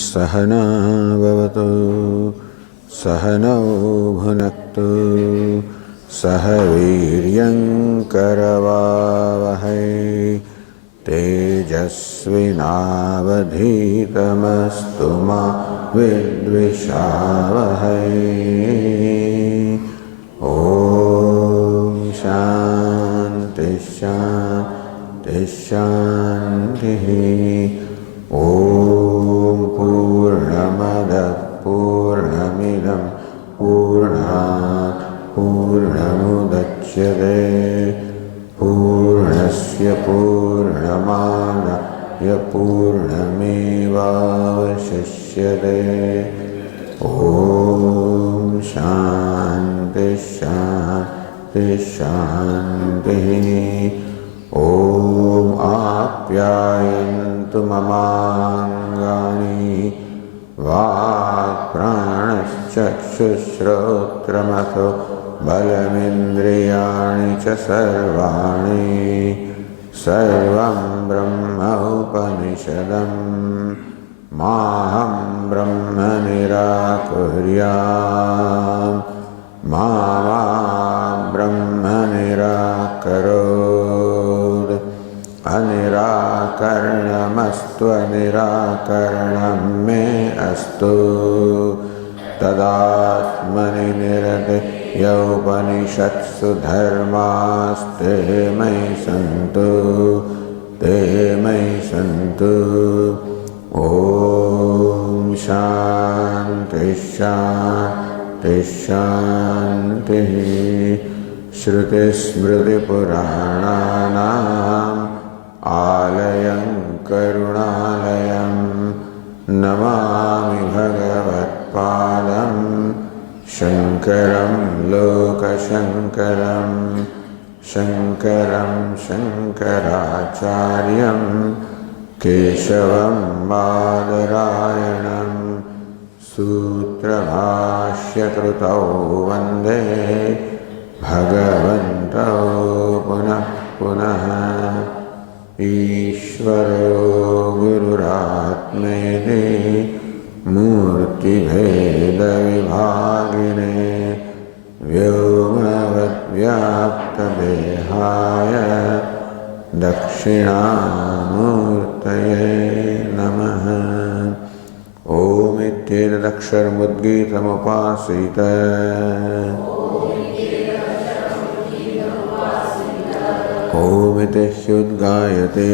सहना भवतु सहनौ भुनक्तु सह वीर्यङ्करवावहै तेजस्विनावधीतमस्तु मा विद्विषावहै। ॐ शान्ति शान्ति शान्तिः। ॐ पूर्णमदः पूर्णमिदं पूर्णात् पूर्णमुदच्यते पूर्णस्य पूर्णमादाय पूर्णमेवावशिष्यते। ॐ शान्ति शान्ति शान्तिः। ॐ आप्यायन्तु ममाङ्गानि वाक्प्राणश्चक्षुश्रोत्रमथो बलमिन्द्रियाणि च सर्वाणि सर्वं ब्रह्म उपनिषदं माहं ब्रह्म निराकुर्याम् मा ब्रह्म निराकरोत्। अनिराकरणमस्तु अनिराकरणं मे अस्तु तदात्मनि निरतय उपनिषत्सु धर्मास्ते मयि सन्तु ते मयि सन्तु। ॐ शान्ति शान्ति शान्तिः। श्रुतिस्मृतिपुराणानाम् आलयं करुणालयं नमामि भगवत्पादं शङ्करं लोकशङ्करं शङ्करं शङ्कराचार्यं केशवं बादरायणं सूत्रभाष्यकृतौ वन्दे भगवन्तौ पुनः पुनः। ईश्वरो गुरुरात्मेति मूर्तिभेदविभागिने व्योमवद्व्याप्तदेहाय दक्षिणामूर्तये नमः। ॐ ओमिति ह्युद्गायते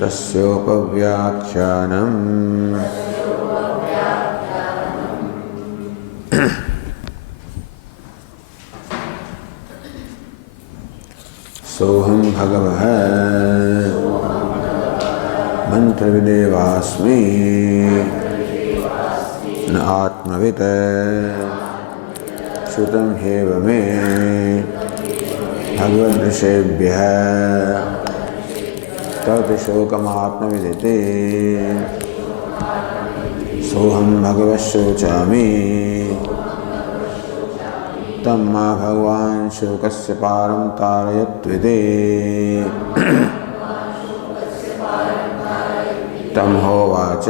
तस्योपव्याख्यानम् सोऽहं भगवः मन्त्रविदेवास्मि न आत्मवित् श्रुतं ह्येव मे भगवद्ऋषेभ्यः तवति शोकमात्मविदिते। सोऽहं भगवः शोचामि तं मा भगवान् शोकस्य पारं तारयत्विति। तं होवाच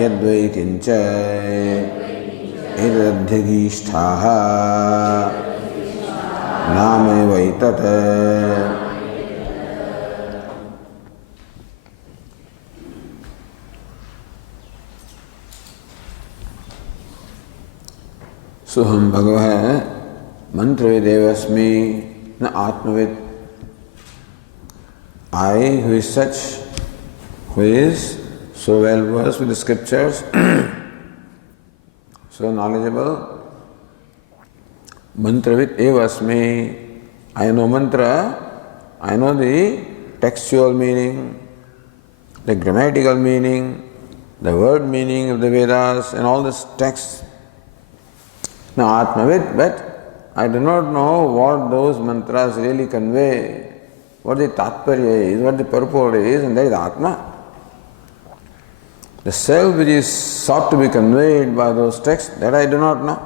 यद्वै किञ्च एतदधिगीष्ठाः नामैवैतत्। सोऽहं भगवः मन्त्रविदेवस्मि न आत्मवित्। I, who is such, who is so well versed with the scriptures, so knowledgeable, mantravit eva asmi. I know mantra, I know the textual meaning, the grammatical meaning, the word meaning of the Vedas and all this text. Now Atmavit, but I do not know what those mantras really convey, what the tatparya is, what the purport is, and that is Atma. The self which is sought to be conveyed by those texts, that I do not know.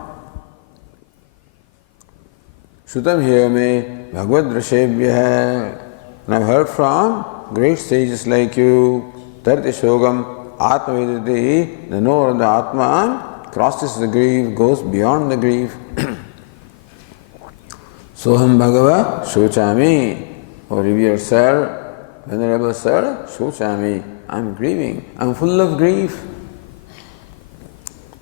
Shrutam here me Bhagavad Rishebhyah And I've heard from great sages like you, Tarti Shogam, Atma Vedati, the knower of the Atma crosses the grief, goes beyond the grief. Soham Bhagava Shochami, O revered sir, venerable sir, Shochami, I'm grieving, I'm full of grief.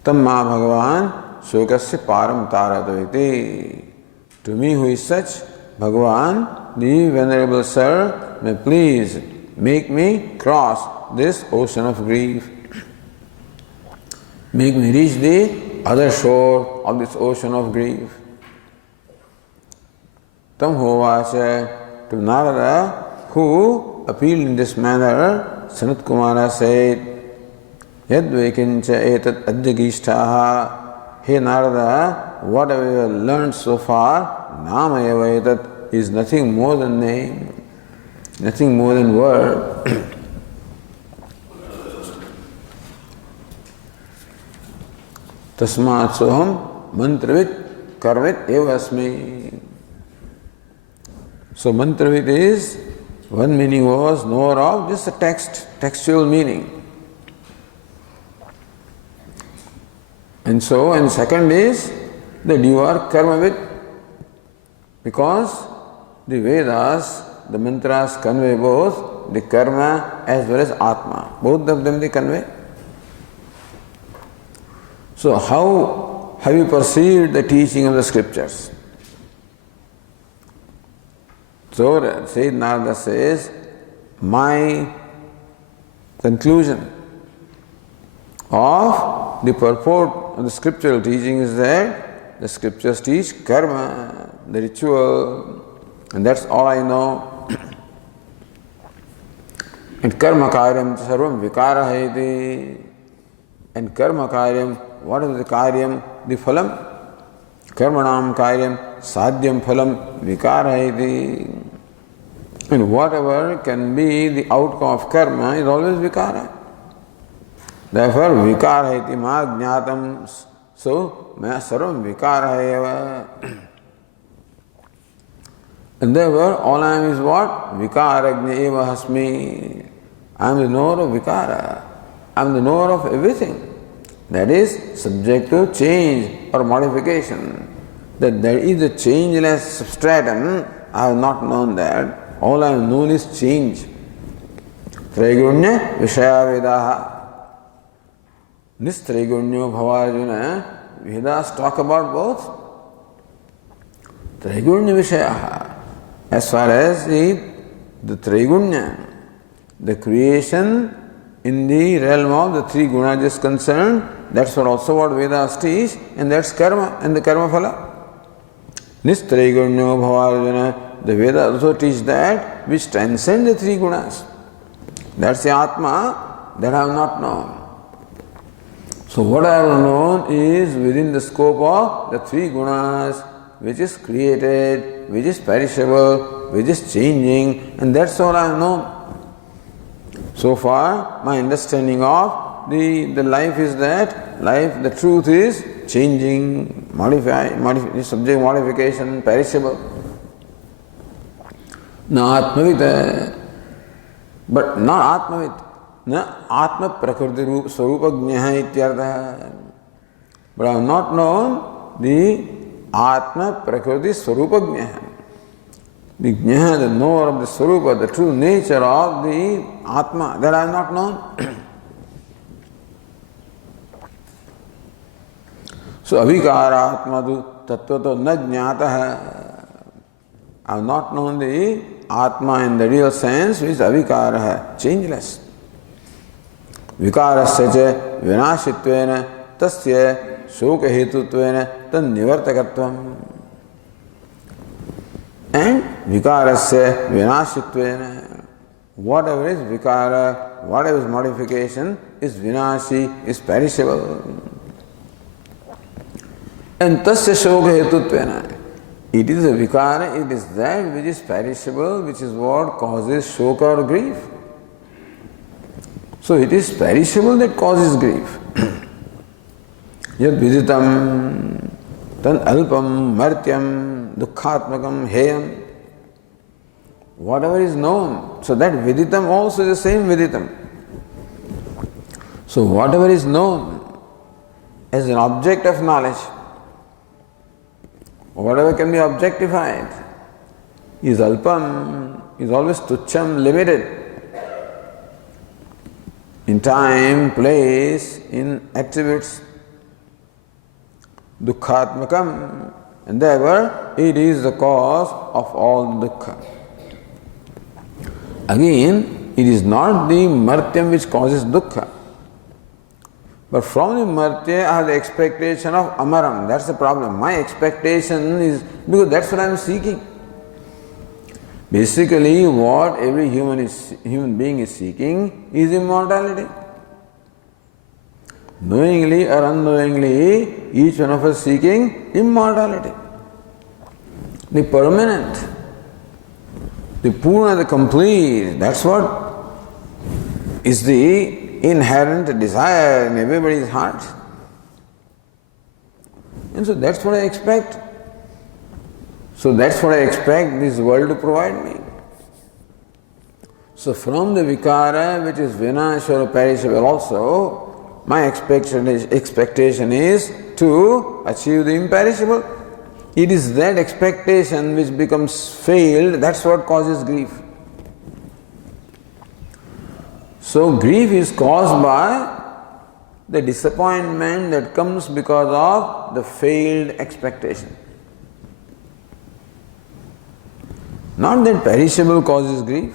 Tamma Bhagavan Shokasya Param Taradaviti. To me who is such, Bhagavan, the venerable sir, may please make me cross this ocean of grief. Make me reach the other shore of this ocean of grief. Tam Hovacha, to Narada, who appealed in this manner, Sanat Kumara said, Yad Vaikincha etat adjagishtaha. Hey Narada, whatever you have learned so far, Namayava etat is nothing more than name, nothing more than word. Tasmat soham mantravit karvit eva asmi. So mantravit is, one meaning was knower of just a text, textual meaning. And so, and second is that you are karmavit, because the Vedas, the mantras convey both the karma as well as atma. Both of them they convey. So how have you perceived the teaching of the scriptures? So Sayyid Narada says, my conclusion of the purport of the scriptural teaching is that the scriptures teach karma, the ritual, and that's all I know. And karma karyam sarvam vikara haiti. And karma karyam, what is the karyam? The phalam. Karmanam karyam sadhyam phalam vikara haiti. And whatever can be the outcome of karma is always vikara. Therefore, vikara haiti ma jnatam. So, maya sarvam vikara eva. And therefore, all I am is what? Vikaragnya eva hasmi. I am the knower of vikara. I am the knower of everything. That is subject to change or modification. That there is a changeless substratum, I have not known that. All I have known is change. Traigunya Vishaya Vedaha. Nistraigunya Bhavarjuna. Vedas talk about both. Traigunya Vishayaha. As far as the Traigunya, the creation in the realm of the three gunas is concerned, that's also what Vedas teach, and that's karma and the karma phala. Nistraigunya Bhavarjuna. The Vedas also teach that which transcend the three gunas. That's the Atma that I have not known. So what I have known is within the scope of the three gunas, which is created, which is perishable, which is changing, and that's all I have known. So far, my understanding of the life is that life, the truth is changing, subject modification, perishable. Na Atmavit, but not Atmavit. Na Atma Prakriti Swarupajnyaha ityartha. But I have not known the Atma Prakriti Swarupajnyaha. The Jnana, the knower of the Swarupa, the true nature of the Atma, that I have not known. So Avikara Atmadu Tattvato na jnataha. I have not known the Atma in the real sense, which is Avikara, changeless. Vikarasya cha vinashitvena tasya shoka hetutvena tan nivartakatvam. And vikarasya vinashitvena. Whatever is vikara, whatever is modification is vinashi, is perishable. And tasya shoka hetutvena. It is a vikara, it is that which is perishable, which is what causes shoka or grief. So it is perishable that causes grief. Yad viditam tan alpam martyam dukkhatmakam heyam. whatever is known. So that viditam also is the same viditam. So whatever is known as an object of knowledge, whatever can be objectified, is alpam, is always tucham, limited in time, place, in attributes, dukkhatmakam, and therefore it is the cause of all dukkha. Again, it is not the martyam which causes dukkha, but from the martya I have the expectation of amaram. That's the problem. My expectation is, because that's what I am seeking. Basically, what every human being is seeking is immortality. Knowingly or unknowingly, each one of us seeking immortality. The permanent, the purna, the complete, that's what is the inherent desire in everybody's heart. And so that's what I expect. So that's what I expect this world to provide me. So from the vikara, which is vinash or perishable also, my expectation is to achieve the imperishable. It is that expectation which becomes failed, that's what causes grief. So grief is caused by the disappointment that comes because of the failed expectation. Not that perishable causes grief,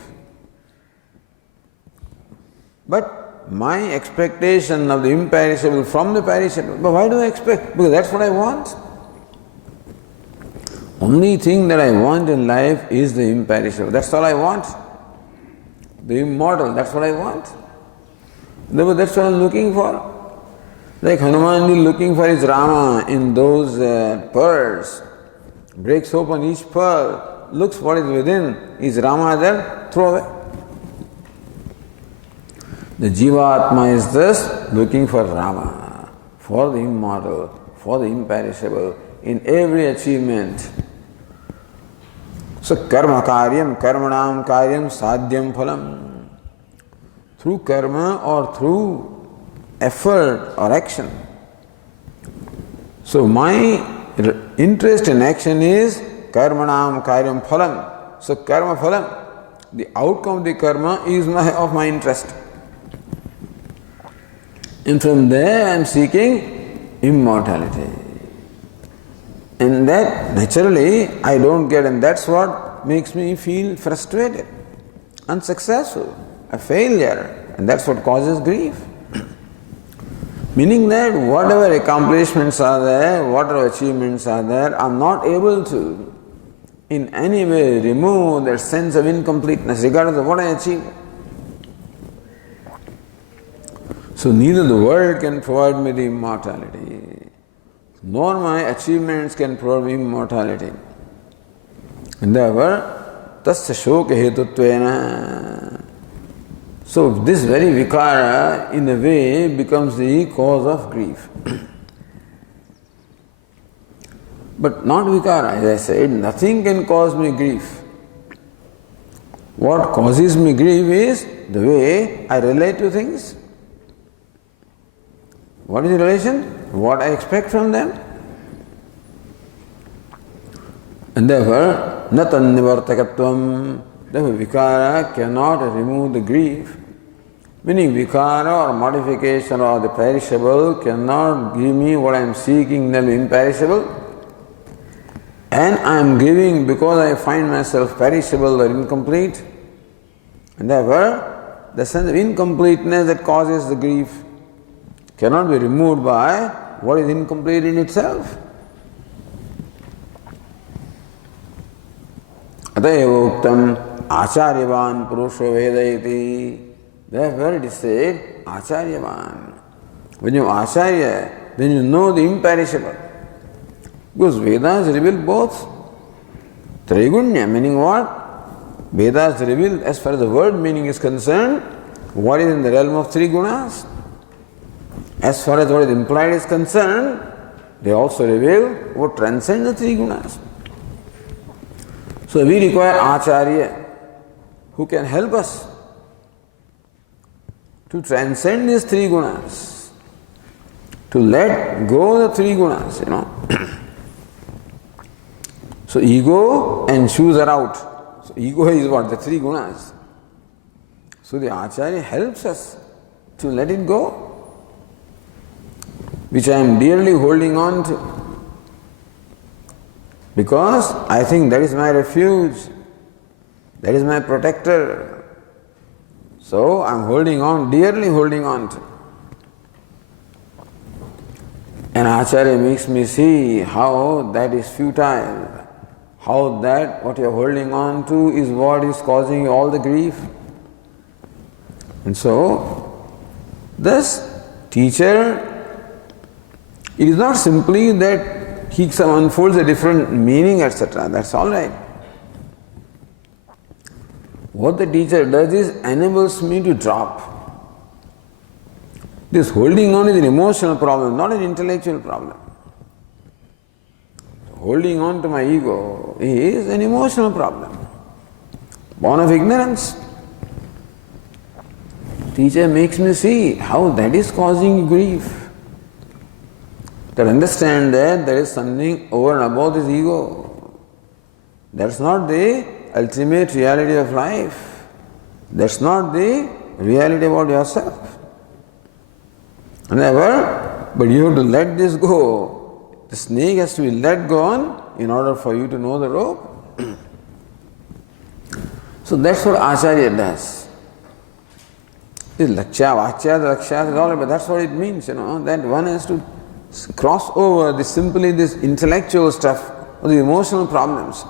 but my expectation of the imperishable from the perishable. But why do I expect? Because that's what I want. Only thing that I want in life is the imperishable. That's all I want. The immortal, that's what I want. Therefore, that's what I'm looking for. Like Hanuman is looking for his Rama in those pearls. Breaks open each pearl, looks what is within. Is Rama there? Throw away. The Jivatma is thus looking for Rama, for the immortal, for the imperishable, in every achievement. So karma karyam, karmanam karyam, sadhyam phalam. Through karma or through effort or action. So my interest in action is karmanam karyam phalam. So karma phalam, the outcome of the karma is of my interest. And from there I am seeking immortality. And that naturally I don't get, and that's what makes me feel frustrated, unsuccessful, a failure, and that's what causes grief. Meaning that whatever accomplishments are there, whatever achievements are there, I'm not able to in any way remove that sense of incompleteness regardless of what I achieve. So neither the world can provide me the immortality, nor my achievements can provide me immortality. And therefore, tasya shoka hetutvena. So this very vikara in a way becomes the cause of grief. But not vikara, as I said, nothing can cause me grief. What causes me grief is the way I relate to things. What is the relation? What I expect from them. And therefore, natan nivartakatvam. Therefore, vikara cannot remove the grief. Meaning, vikara or modification or the perishable cannot give me what I am seeking, namely imperishable. And I am giving because I find myself perishable or incomplete. And therefore, the sense of incompleteness that causes the grief cannot be removed by what is incomplete in itself. Atayeva uktam acharyavan purusho vedayati. Therefore it is said acharyavan. When you are acharya, then you know the imperishable. Because Vedas reveal both. Trigunya, meaning what? Vedas reveal, as far as the word meaning is concerned, what is in the realm of three gunas. As far as what is implied is concerned, they also reveal what transcends the three gunas. So we require acharya who can help us to transcend these three gunas, to let go of the three gunas, So ego and shoes are out. So ego is what? The three gunas. So the Acharya helps us to let it go, which I am dearly holding on to. Because I think that is my refuge, that is my protector. So I am holding on, dearly holding on to. And Acharya makes me see how that is futile, how that what you are holding on to is what is causing you all the grief. And so, this teacher, it is not simply that he unfolds a different meaning, etc. That's all right. What the teacher does is enables me to drop. This holding on is an emotional problem, not an intellectual problem. Holding on to my ego is an emotional problem, born of ignorance. Teacher makes me see how that is causing grief. To understand that there is something over and above this ego. That's not the ultimate reality of life. That's not the reality about yourself. Never, but you have to let this go. The snake has to be let go on in order for you to know the rope. So that's what Acharya does. This lakshya, vachya, the lakshya is all, but that's what it means, that one has to cross over simply this intellectual stuff or the emotional problems.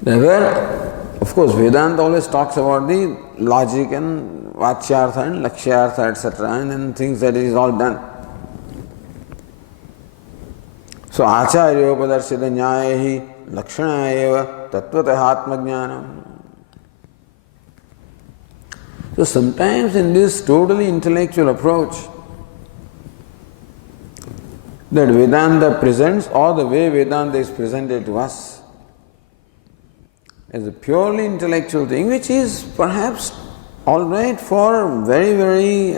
Never, of course, Vedanta always talks about the logic and vachyartha and lakshyartha, etc., and then things that is all done. So, acharyo padarshita nyayahi lakshana eva tattvataha atmajnanam. So sometimes in this totally intellectual approach that Vedanta presents, or the way Vedanta is presented to us, as a purely intellectual thing, which is perhaps all right for very, very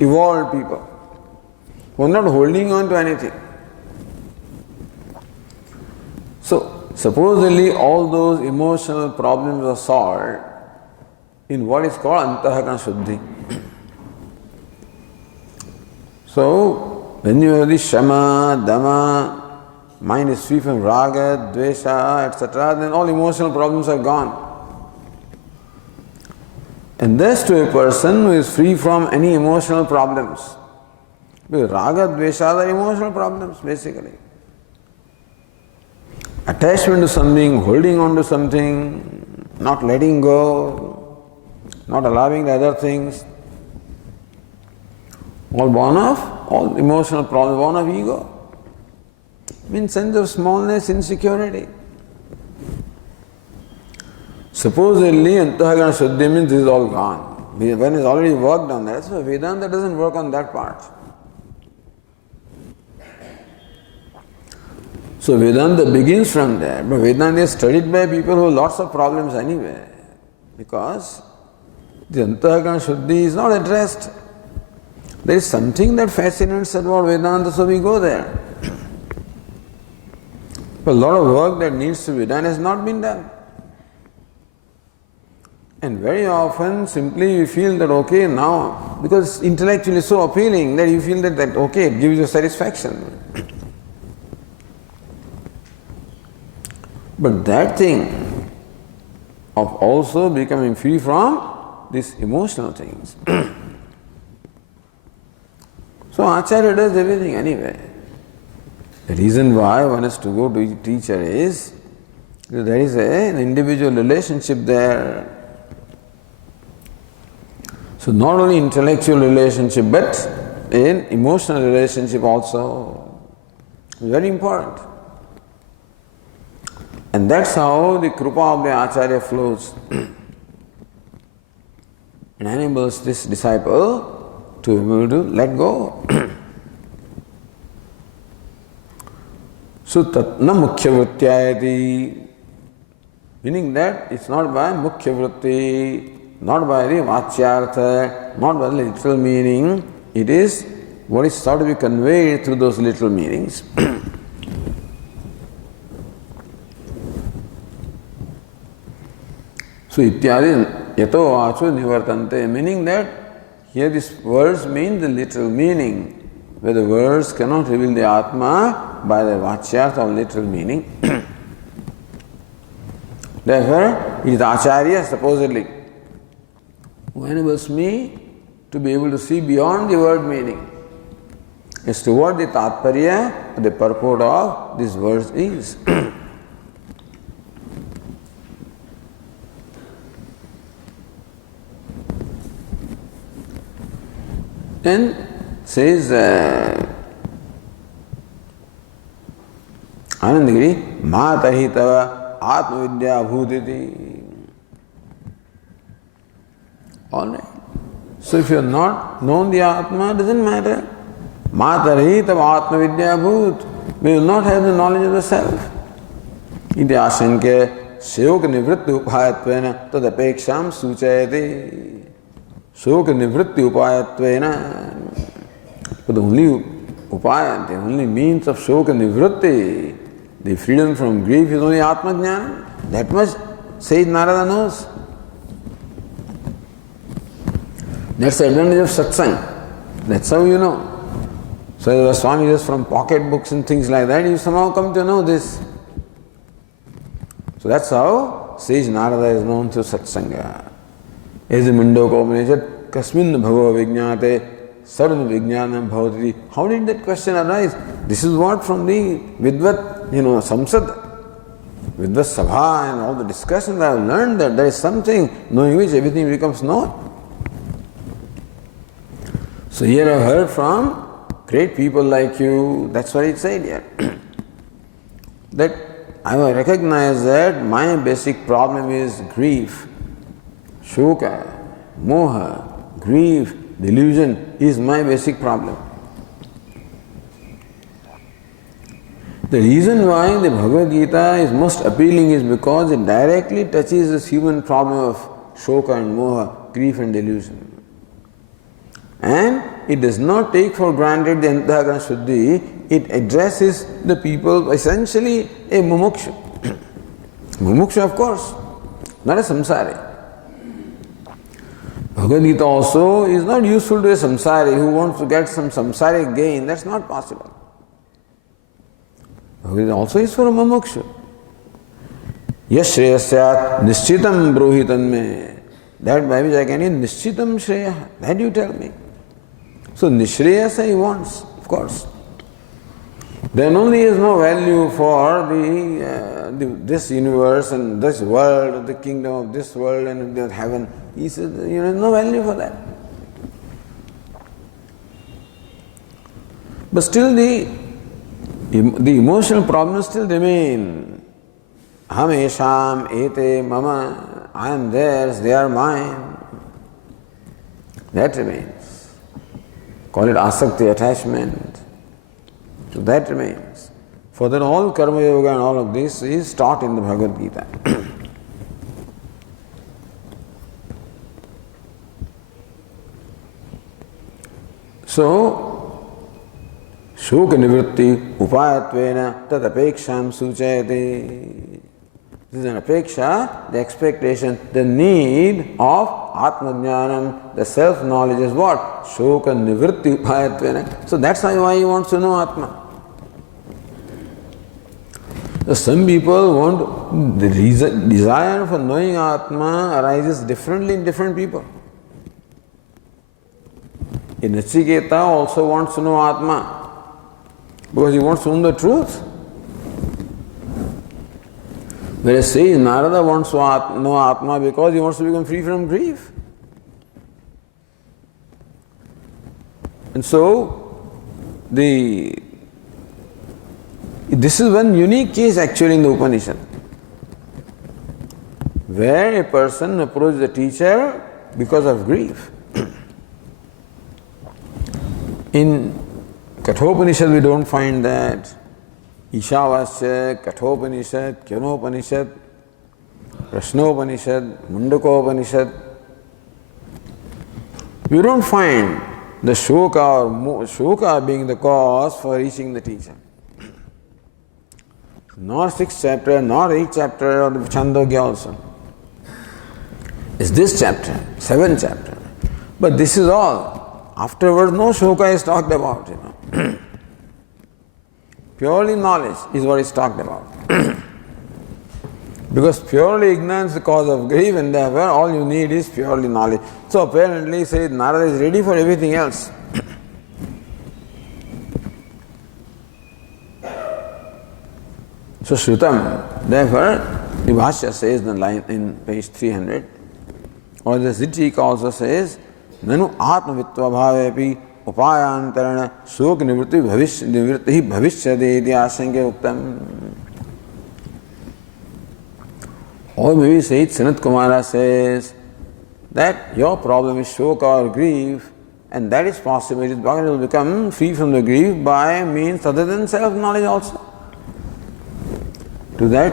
evolved people who are not holding on to anything. So supposedly all those emotional problems are solved in what is called Antahakana Shuddhi. So, when you have the Shama, Dama, mind is free from Raga, Dvesha, etc., then all emotional problems are gone. And thus to a person who is free from any emotional problems, because Raga, Dvesha are emotional problems basically. Attachment to something, holding on to something, not letting go, not allowing the other things, all born of, all emotional problems born of ego. Means sense of smallness, insecurity. Supposedly, Antahakana Shuddhi means this is all gone. When it's already worked on that. That's why Vedanta doesn't work on that part. So Vedanta begins from there, but Vedanta is studied by people who have lots of problems anyway, because the Antahakana Shuddhi is not addressed. There is something that fascinates about Vedanta, so we go there. But a lot of work that needs to be done has not been done. And very often simply you feel that okay now, because intellectually it's so appealing that you feel that okay, it gives you satisfaction. But that thing of also becoming free from these emotional things. So Acharya does everything anyway. The reason why one has to go to a teacher is that there is an individual relationship there. So not only intellectual relationship but an emotional relationship also. Very important. And that's how the Krupa of the Acharya flows. It enables this disciple to be able to let go. So tatna mukhya vrityayati. Meaning that it's not by mukhya vritti, not by the vachyartha, not by the literal meaning. It is what is thought to be conveyed through those literal meanings. So ityadi yato vacho nivartante, meaning that here these words mean the literal meaning, where the words cannot reveal the Atma by the vachyartha or literal meaning. Therefore, it is Acharya supposedly who enables me to be able to see beyond the word meaning as to what the tatparya, the purport of these words is. Then says Anandagiri, Matahi tava atma vidya bhutiti. Alright. So if you have not known the Atma, it doesn't matter. Matari tava atma vidya bhut. We will not have the knowledge of the self. Iti ashanke shok nivritti upayatvena tad apeksham suchayati. Shok nivritti upayatvena. But the only upaya, the only means of shok nivritti, the freedom from grief is only Atma Jnana. That much Sage Narada knows. That's the advantage of satsang. That's how you know. So the Swami just from pocket books and things like that, you somehow come to know this. So that's how Sage Narada is known through satsanga. As the Chhandogya Upanishad, Kasmin bhavo vijñāte sarva vijñānam bhavati. How did that question arise? This is what from the Vidvat, Samsad, Vidvat Sabha and all the discussions I have learned that there is something knowing which everything becomes known. So here I have heard from great people like you, that's what it said here. That I have recognized that my basic problem is grief, shoka, moha, grief, delusion is my basic problem. The reason why the Bhagavad Gita is most appealing is because it directly touches this human problem of shoka and moha, grief and delusion. And it does not take for granted the Antakarana Shuddhi, it addresses the people, essentially a mumukshu. Mumukshu, of course, not a samsari. Bhagavad Gita also is not useful to a samsari who wants to get some samsaric gain, that's not possible. Bhagavad Gita also is for a mumukshu. Yash shreyasyat nishchitam brohitan me. That by which I can eat nishchitam shreya, that you tell me. So nishreyasa he wants, of course. Then only is no value for this universe and this world, the kingdom of this world and the heaven. He says, no value for that. But still the emotional problems still remain. Aham esham ete mama, I am theirs, they are mine. That remains. Call it asakti, attachment. So that remains. Further, all karma yoga and all of this is taught in the Bhagavad Gita. So, shoka nivritti upayatvena tad apeksham suchayate. This is an apeksha, the expectation, the need of Atma Jnanam, the self-knowledge is what? Shoka nivritti upayatvena. So that's why he wants to know Atma. So some people want, the desire for knowing Atma arises differently in different people. A Nachiketa also wants to know Atma because he wants to know the truth. Whereas Sage Narada wants to know Atma because he wants to become free from grief. And so, this is one unique case actually in the Upanishad, where a person approaches the teacher because of grief. In Kathopanishad we don't find that. Ishavasya, Kathopanishad, Kyanopanishad, Prashnopanishad, Mundakopanishad, we don't find the shoka being the cause for reaching the teacher. Nor 6th chapter, nor 8th chapter of the Chhandogya also. It's this chapter, 7th chapter. But this is all. Afterwards, no shoka is talked about, Purely knowledge is what is talked about. Because purely ignorance is the cause of grief, and therefore all you need is purely knowledge. So apparently, says Narada is ready for everything else. So Shrutam, therefore, the Bhashya says in the line in page 300, or the Zitika also says, Nanu Atma Vitva Bhavepi Upayantarana Shok Nivritti Bhavishyade Ashanke Uktam. Or maybe Sayyid Sanat Kumara says that your problem is shoka or grief, and that is possible. It will become free from the grief by means other than self-knowledge also. To that,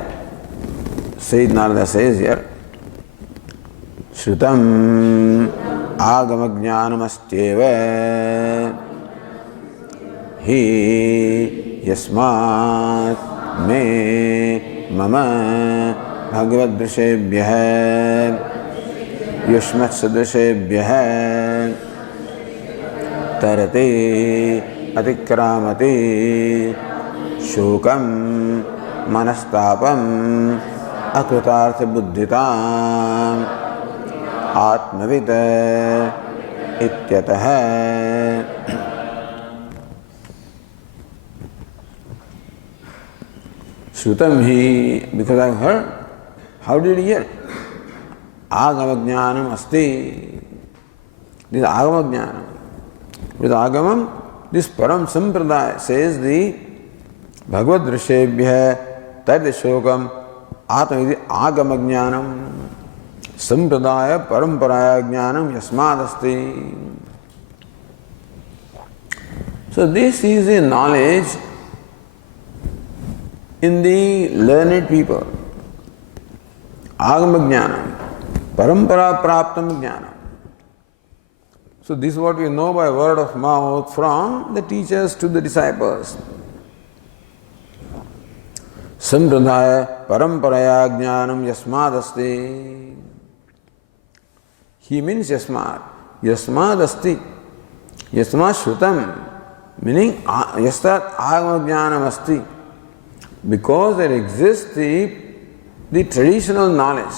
Sayyid Narada says here, Shrutam agamajnanamastyeva hi yasmat me mama Bhagavad Drishebhyah Yushmat Sadrishebhyah Tarate Atikramati Shokam Manastapam Akrutartha Buddhitam Atmavita Ityataha. Shrutam hi, because I've heard. How did he hear? Agama jnanam asti. This is agama jnanam. With agamam, this param sampradaya says the Bhagavad Drishebhyah tad shokam atma agama jnanam sampradaya paramparaya jnanam yasmad asti. So this is a knowledge in the learned people. Agama jnanam, parampara praptam jnanam. So this is what we know by word of mouth from the teachers to the disciples. Sampradaya paramparaya jnanam yasmad asti. He means yasmad. Yasmad asti. Yasmad shrutam. Meaning yastat agama jnanam asti. Because there exists the traditional knowledge,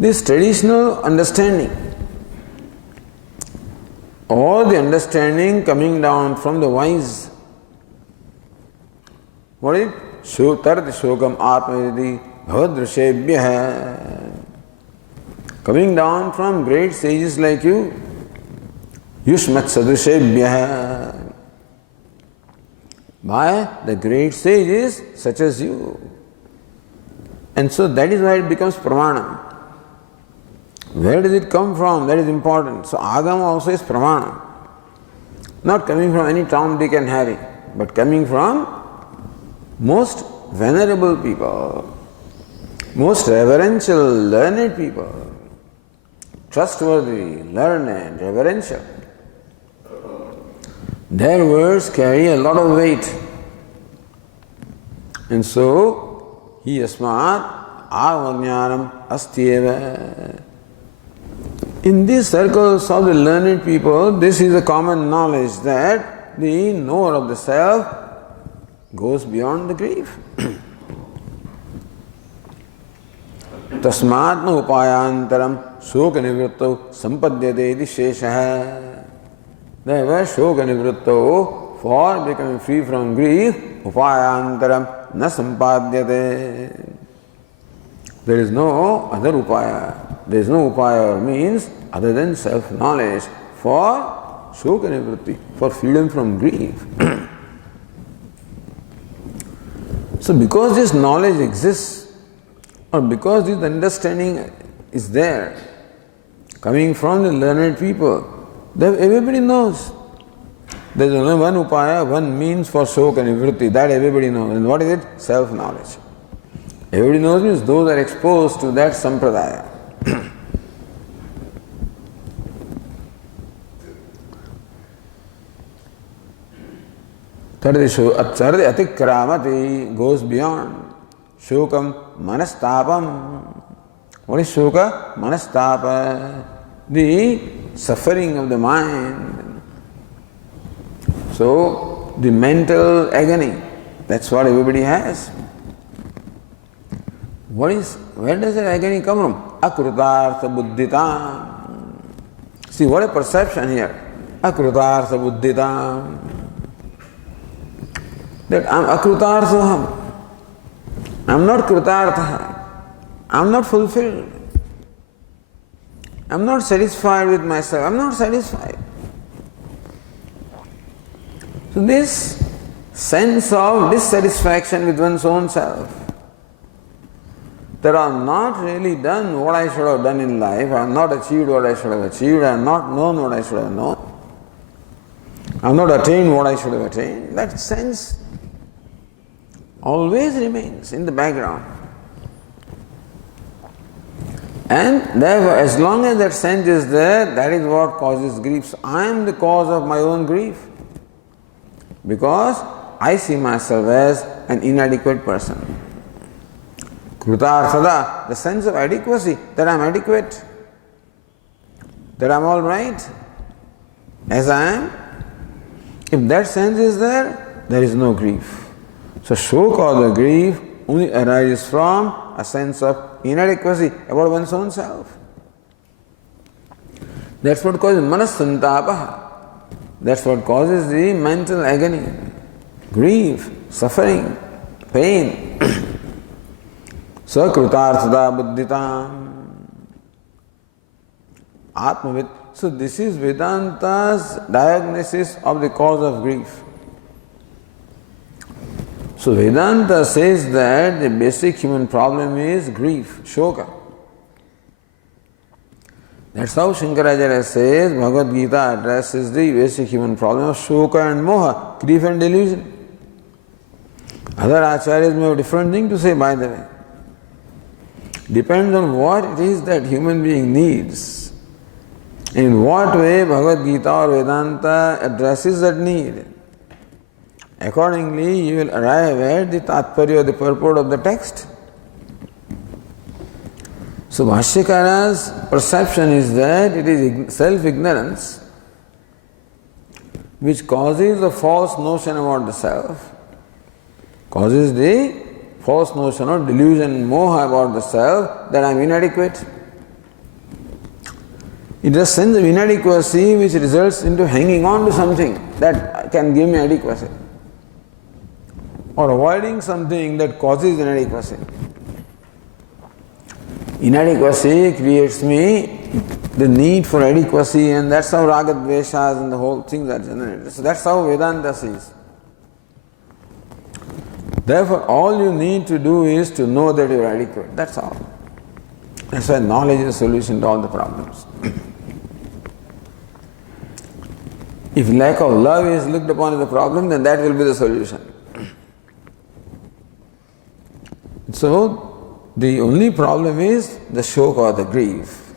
this traditional understanding, or the understanding coming down from the wise. What is it? Tarati shokam atmayadi bhavadrishebhyah. Coming down from great sages like you, yushmat sadrishebhyah. By the great sages such as you. And so that is why it becomes pramanam. Where does it come from? That is important. So agama also is pramanam. Not coming from any Tom, Dick and Harry, but coming from most venerable people, most reverential, learned people, trustworthy, learned, reverential. Their words carry a lot of weight. And so, he yasmat agama astyeva. In these circles of the learned people, this is a common knowledge that the knower of the self goes beyond the grief. Tasmatma upayantaram shoka nivritto sampadyate iti sheshaha. Therefore, shoka nivritto, for becoming free from grief, upayantaram na sampadyate. There is no other upaya. There is no upaya means other than self-knowledge for shoka nivritti, for freedom from grief. So because this knowledge exists, or because this understanding is there, coming from the learned people, that everybody knows. There is only one upaya, one means for shoka nivritti, that everybody knows. And what is it? Self-knowledge. Everybody knows means those are exposed to that sampradaya. Tardi atikramati goes beyond. Shokam manastapam. What is shoka? Manastapa. The suffering of the mind. So, the mental agony. That's what everybody has. Where does that agony come from? Akrutartha buddhitam. See, what a perception here. Akrutartha buddhitam. That I am akrutarthaham. I am not krutartha. I am not fulfilled. I am not satisfied with myself. I am not satisfied. So this sense of dissatisfaction with one's own self, that I have not really done what I should have done in life, I have not achieved what I should have achieved, I have not known what I should have known, I have not attained what I should have attained, that sense always remains in the background. And therefore, as long as that sense is there, that is what causes grief. I am the cause of my own grief. Because I see myself as an inadequate person. Krutarthada, the sense of adequacy, that I am adequate, that I am all right, as I am. If that sense is there, there is no grief. So shoka or the grief only arises from a sense of inadequacy about one's own self. That's what causes manasantapa. That's what causes the mental agony, grief, suffering, pain. Sakrutarthada buddhitam. Atmavit. So this is Vedanta's diagnosis of the cause of grief. So Vedanta says that the basic human problem is grief, shoka. That's how Shankaracharya says Bhagavad Gita addresses the basic human problem of shoka and moha, grief and delusion. Other acharyas may have different thing to say, by the way. Depends on what it is that human being needs. In what way Bhagavad Gita or Vedanta addresses that need. Accordingly, you will arrive at the tatparya, the purport of the text. So Bhashyakara's perception is that it is self-ignorance which causes a false notion about the self, causes the false notion of delusion, moha about the self, that I am inadequate. It is a sense of inadequacy which results into hanging on to something that can give me adequacy, or avoiding something that causes inadequacy. Inadequacy creates me the need for adequacy, and that's how raga dveshas and the whole things are generated. So that's how Vedanta sees. Therefore, all you need to do is to know that you are adequate. That's all. That's why knowledge is a solution to all the problems. If lack of love is looked upon as a problem, then that will be the solution. So, the only problem is the shoka or the grief.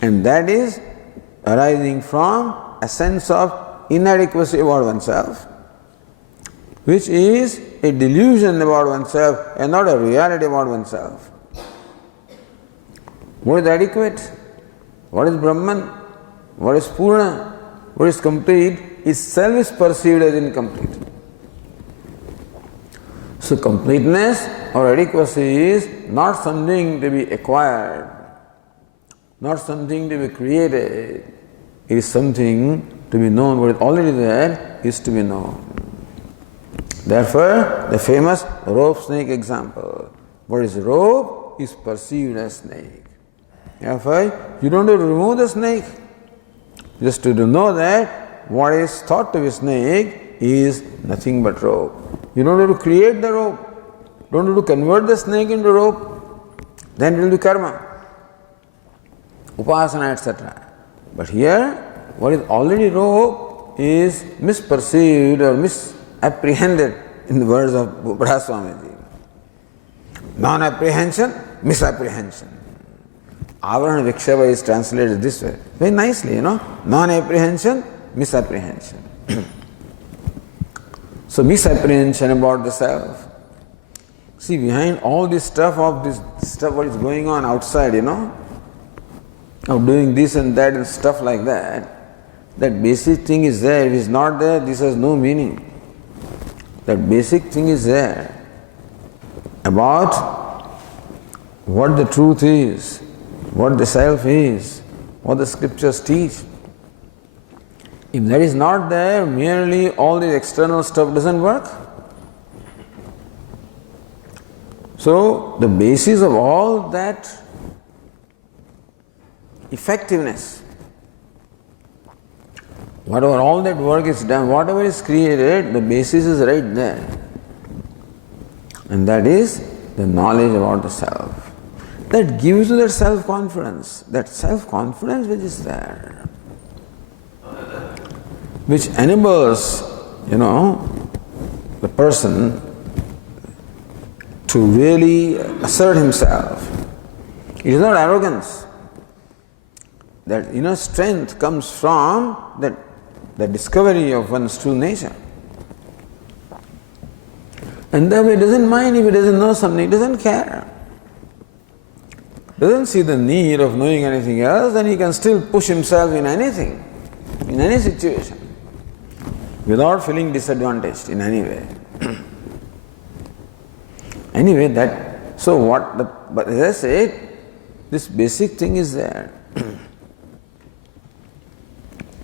And that is arising from a sense of inadequacy about oneself, which is a delusion about oneself and not a reality about oneself. What is adequate? What is Brahman? What is Purna? What is complete? Itself is perceived as incomplete. So completeness or adequacy is not something to be acquired, not something to be created. It is something to be known. What is already there is to be known. Therefore, the famous rope snake example. What is rope is perceived as snake. Therefore, you don't have to remove the snake. Just to know that what is thought to be snake is nothing but rope. You don't have to create the rope. Don't have to convert the snake into rope. Then it will be karma, upasana, etc. But here, what is already rope is misperceived or misapprehended, in the words of Buddha Swamiji. Non-apprehension, misapprehension. Avarana Vikshava is translated this way. Very nicely, Non-apprehension, misapprehension. So misapprehension about the self. See, behind all this stuff, what is going on outside, of doing this and that and stuff like that, that basic thing is there. If it's not there, this has no meaning. That basic thing is there about what the truth is, what the self is, what the scriptures teach. If that is not there, merely all the external stuff doesn't work. So, the basis of all that effectiveness, whatever all that work is done, whatever is created, the basis is right there. And that is the knowledge about the self. That gives you that self-confidence which is there, which enables, the person to really assert himself. It is not arrogance. That inner strength comes from the discovery of one's true nature. And therefore he doesn't mind if he doesn't know something, he doesn't care. Doesn't see the need of knowing anything else, then he can still push himself in anything, in any situation, without feeling disadvantaged in any way. Anyway, but as I said, this basic thing is there.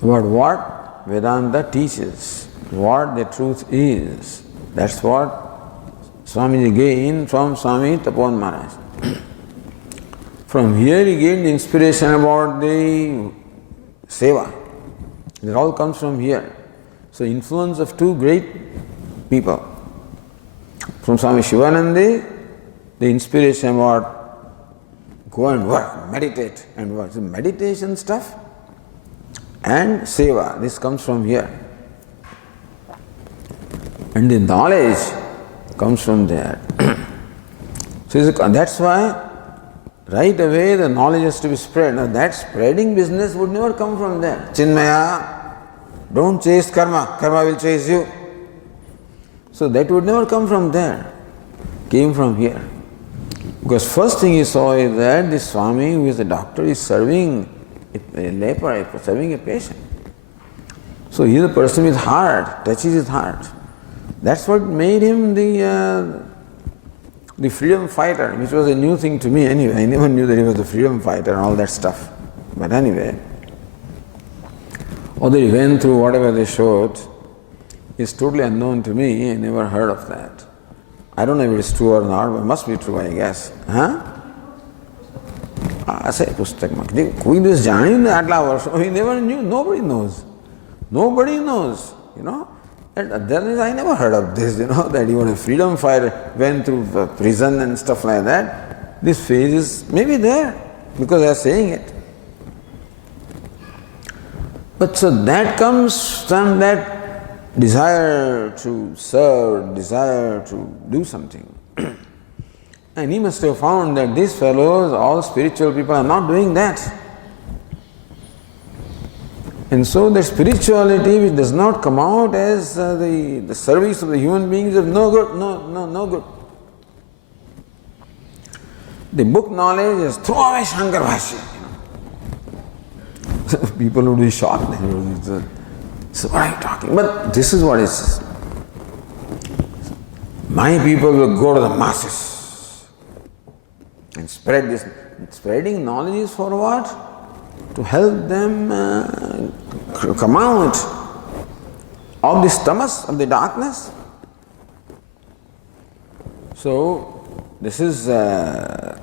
About what Vedanta teaches, what the truth is. That's what Swamiji gained from Swami Tapovan Maharaj. From here he gained the inspiration about the seva. It all comes from here. So influence of two great people. From Swami Shivanandi, the inspiration about go and work, meditate and work. So meditation stuff and seva, this comes from here. And the knowledge comes from there. So that's why right away the knowledge has to be spread. Now that spreading business would never come from there. Chinmaya, don't chase karma, karma will chase you. So that would never come from there. Came from here. Because first thing he saw is that this Swami, who is a doctor, is serving a leper, serving a patient. So he is a person with heart, touches his heart. That's what made him the freedom fighter, which was a new thing to me anyway. I never knew that he was the freedom fighter and all that stuff. But anyway, although he went through whatever they showed, is totally unknown to me. I never heard of that. I don't know if it is true or not, but it must be true, I guess. Huh? I say, pustakમાં કોઈ દિવસ જાણ્યું ને આટલા વર્ષો, he never knew, nobody knows. Nobody knows, And there is, I never heard of this, that even a freedom fighter went through prison and stuff like that. This phase is maybe there, because they are saying it. But so that comes from that desire to serve, desire to do something. And he must have found that these fellows, all spiritual people, are not doing that. And so the spirituality which does not come out as the service of the human beings is no good, no good. The book knowledge is throw away Shankar Bhashya. People would be shocked. So what are you talking? But this is what it is. My people will go to the masses and spread this. Spreading knowledge is for what? To help them come out of this tamas, of the darkness. So there's a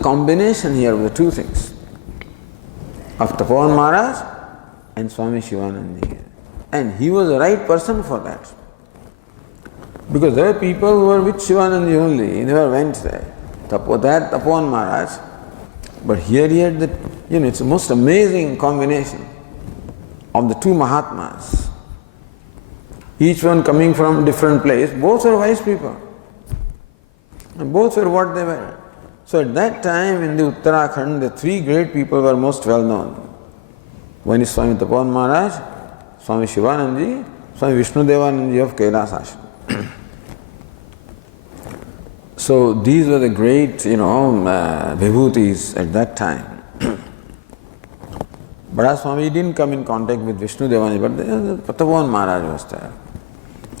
combination here of the two things, of Tapovan Maharaj and Swami Shivananda. And he was the right person for that. Because there were people who were with Shivananda only, he never went there. Tapovan Maharaj. But here he had it's the most amazing combination of the two Mahatmas. Each one coming from different place, both are wise people. And both were what they were. So at that time in the Uttarakhand, the three great people were most well known. One is Swami Tapan Maharaj, Swami Shivanandaji, Swami Vishnudevanandaji of Kailas Ashram. So these were the great, vibhutis at that time. But Swami didn't come in contact with Vishnudevanandaji, but Tapan Maharaj was there.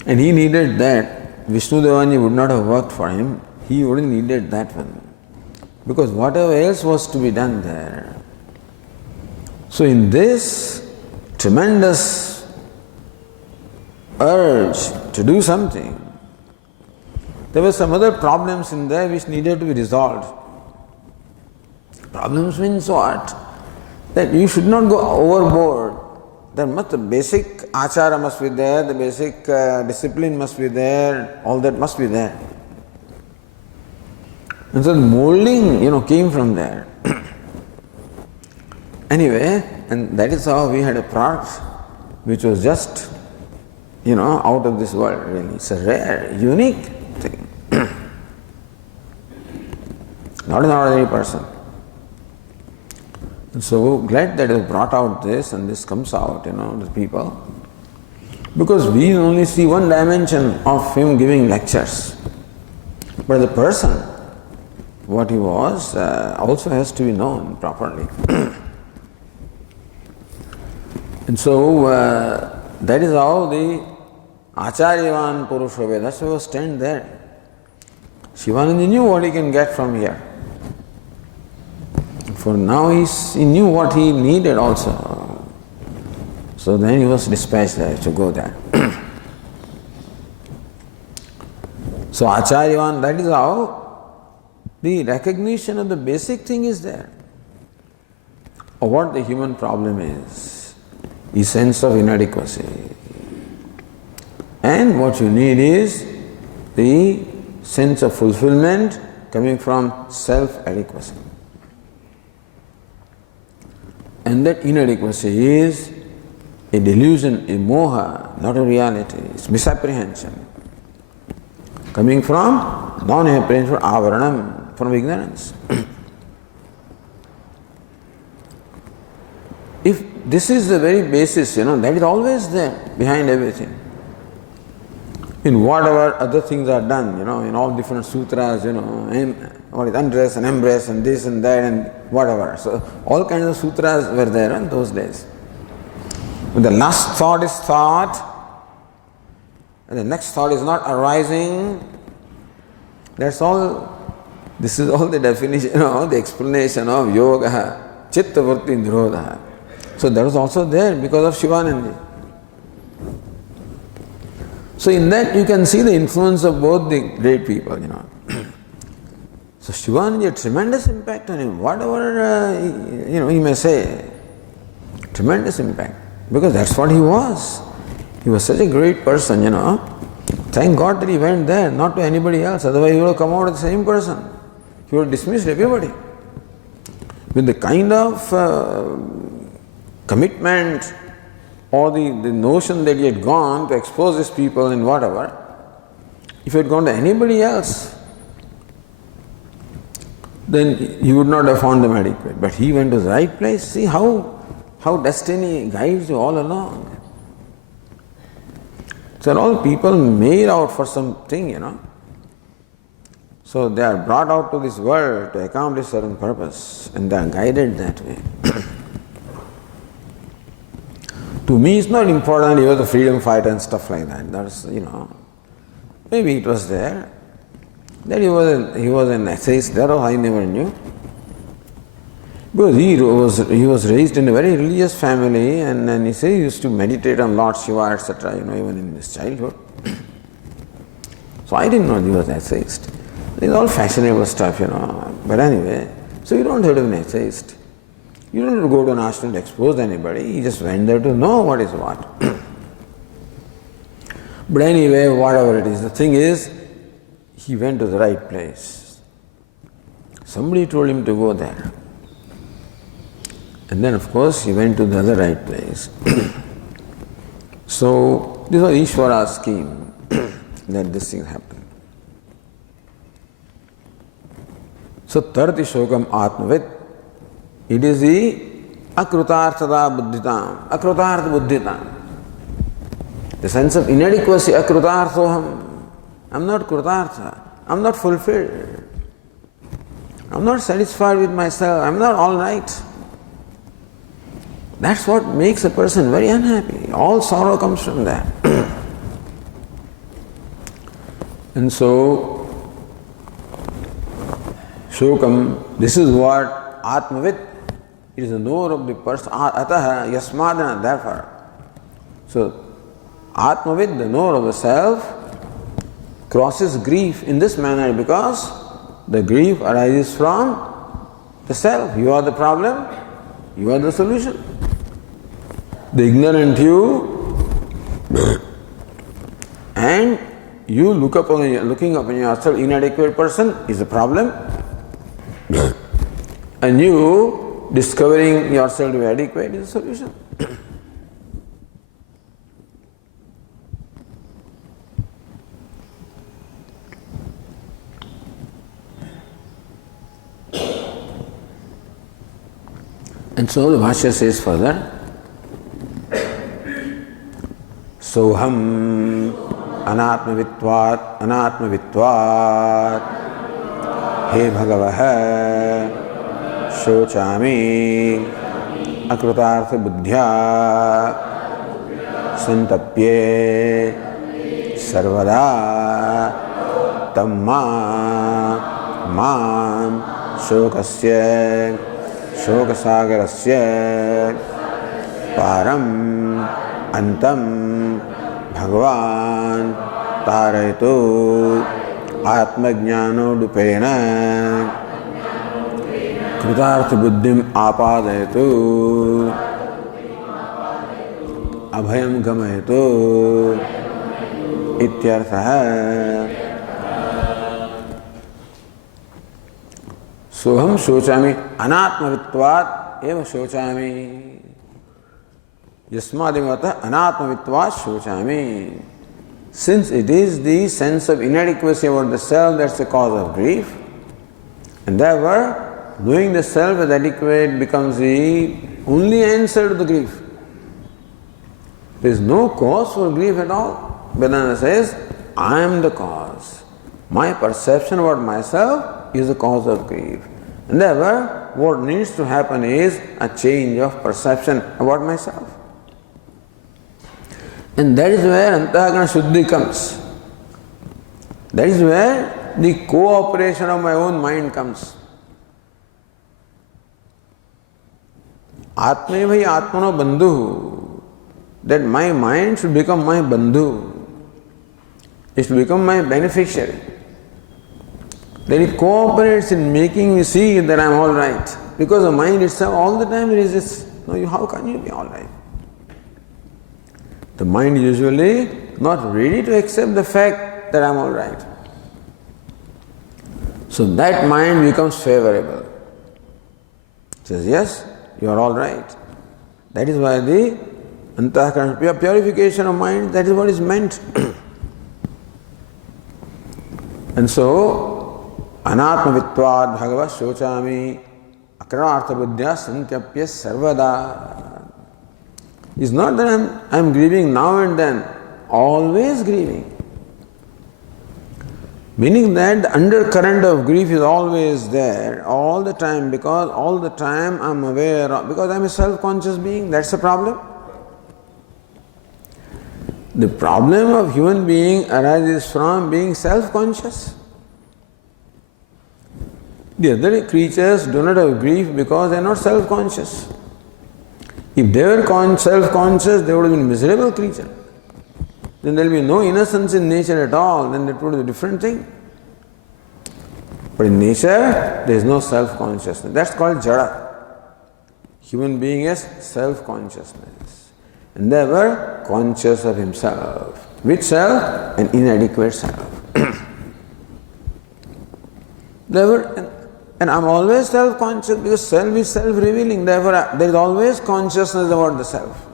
And he needed that. Vishnudevanandaji would not have worked for him. He only needed that one. Because whatever else was to be done there. So in this tremendous urge to do something, there were some other problems in there which needed to be resolved. Problems means what? That you should not go overboard. The basic achara must be there, the basic discipline must be there, all that must be there. And so the molding, came from there. Anyway, and that is how we had a product which was just, out of this world really. It's a rare, unique thing. Not an ordinary person. And so glad that you brought out this and this comes out, the people. Because we only see one dimension of him giving lectures. But the person, what he was, also has to be known properly. And so that is how the Acharyavan Purusha Vedas was stand there. Shivananda knew what he can get from here. For now he knew what he needed also. So then he was dispatched there to go there. So Acharyavan, that is how the recognition of the basic thing is there. Of what the human problem is sense of inadequacy. And what you need is the sense of fulfillment coming from self-adequacy. And that inadequacy is a delusion, a moha, not a reality. It's misapprehension. Coming from non-apprehension, avaranam, from ignorance. If this is the very basis, that is always there behind everything. In whatever other things are done, in all different sutras, what is undress and embrace and this and that and whatever. So all kinds of sutras were there in those days. When the last thought is thought, and the next thought is not arising, that's all. This is all the definition, the explanation of yoga, chitta vritti nirodha. So that was also there because of Shivananda. So in that you can see the influence of both the great people, So Shivananda had tremendous impact on him. Whatever, he may say, tremendous impact. Because that's what he was. He was such a great person, Thank God that he went there, not to anybody else. Otherwise he would have come out as the same person. He would have dismissed everybody. With the kind of commitment or the notion that he had gone to expose his people and whatever, if he had gone to anybody else, then he would not have found them adequate. But he went to the right place. See how destiny guides you all along. So all people made out for something, So they are brought out to this world to accomplish certain purpose and they are guided that way. To me it's not important he was a freedom fighter and stuff like that. That's, maybe it was there. That he was an atheist, that I never knew. Because he was raised in a very religious family and he said he used to meditate on Lord Shiva, etc., even in his childhood. So I didn't know he was atheist. It's all fashionable stuff, But anyway, so you don't have to be an atheist. You don't have to go to an ashram to expose anybody. He just went there to know what is what. But anyway, whatever it is, the thing is, he went to the right place. Somebody told him to go there. And then of course he went to the other right place. So this was Ishvara's scheme that this thing happened. So tarti shokam atmavit. It is the akrutarthata buddhitam, akrutartha buddhitam. The sense of inadequacy, akrutarthoham. I'm not krutartha. I'm not fulfilled. I'm not satisfied with myself. I'm not all right. That's what makes a person very unhappy. All sorrow comes from that. And so, shokam, this is what atmavit, it is the knower of the person. Ataha yasmadana, therefore. So, atmavit, the knower of the self, crosses grief in this manner because the grief arises from the self. You are the problem, you are the solution. The ignorant you and you looking upon yourself inadequate person is a problem, and you discovering yourself to be adequate is a solution. And so the Bhashya says further, Soham anatmavitvat he bhagavah shochami akrutartha buddhya santapye sarvada tamma mam shokasya shokasagarasya param antam Bhagavan Tarayatu Atmajnanodupena Kritartha Buddhim Apadayatu Abhayam Gamayatu Ityarthaha. Soham Shochami Anatmavitvat Eva Shochami. Yasmadimata anatmavitva shochami. Since it is the sense of inadequacy about the self that's the cause of grief, and therefore knowing the self as adequate becomes the only answer to the grief. There is no cause for grief at all. Vedanta says, I am the cause. My perception about myself is the cause of grief. And therefore, what needs to happen is a change of perception about myself. And that is where Antahkarana Shuddhi comes. That is where the cooperation of my own mind comes. Atme bhai atmano bandhu. That my mind should become my bandhu. It should become my beneficiary. That it cooperates in making me see that I am all right. Because the mind itself all the time resists. No, how can you be all right? The mind is usually not ready to accept the fact that I am all right. So that mind becomes favorable. It says, yes, you are all right. That is why the Antahkarana purification of mind, that is what is meant. And so, Anatmavitvad Bhagava Shochami Akrartha Buddhya Santyapya Sarvada. It's not that I am grieving now and then, always grieving. Meaning that the undercurrent of grief is always there, all the time, because all the time I am aware of, because I am a self-conscious being, that's the problem. The problem of human being arises from being self-conscious. The other creatures do not have grief because they are not self-conscious. If they were self-conscious, they would have been a miserable creature. Then there will be no innocence in nature at all, then that would be a different thing. But in nature, there is no self-consciousness. That's called jada. Human being is self-consciousness. And therefore, conscious of himself. Which self? An inadequate self. And I'm always self-conscious because self is self-revealing. Therefore, there is always consciousness about the self.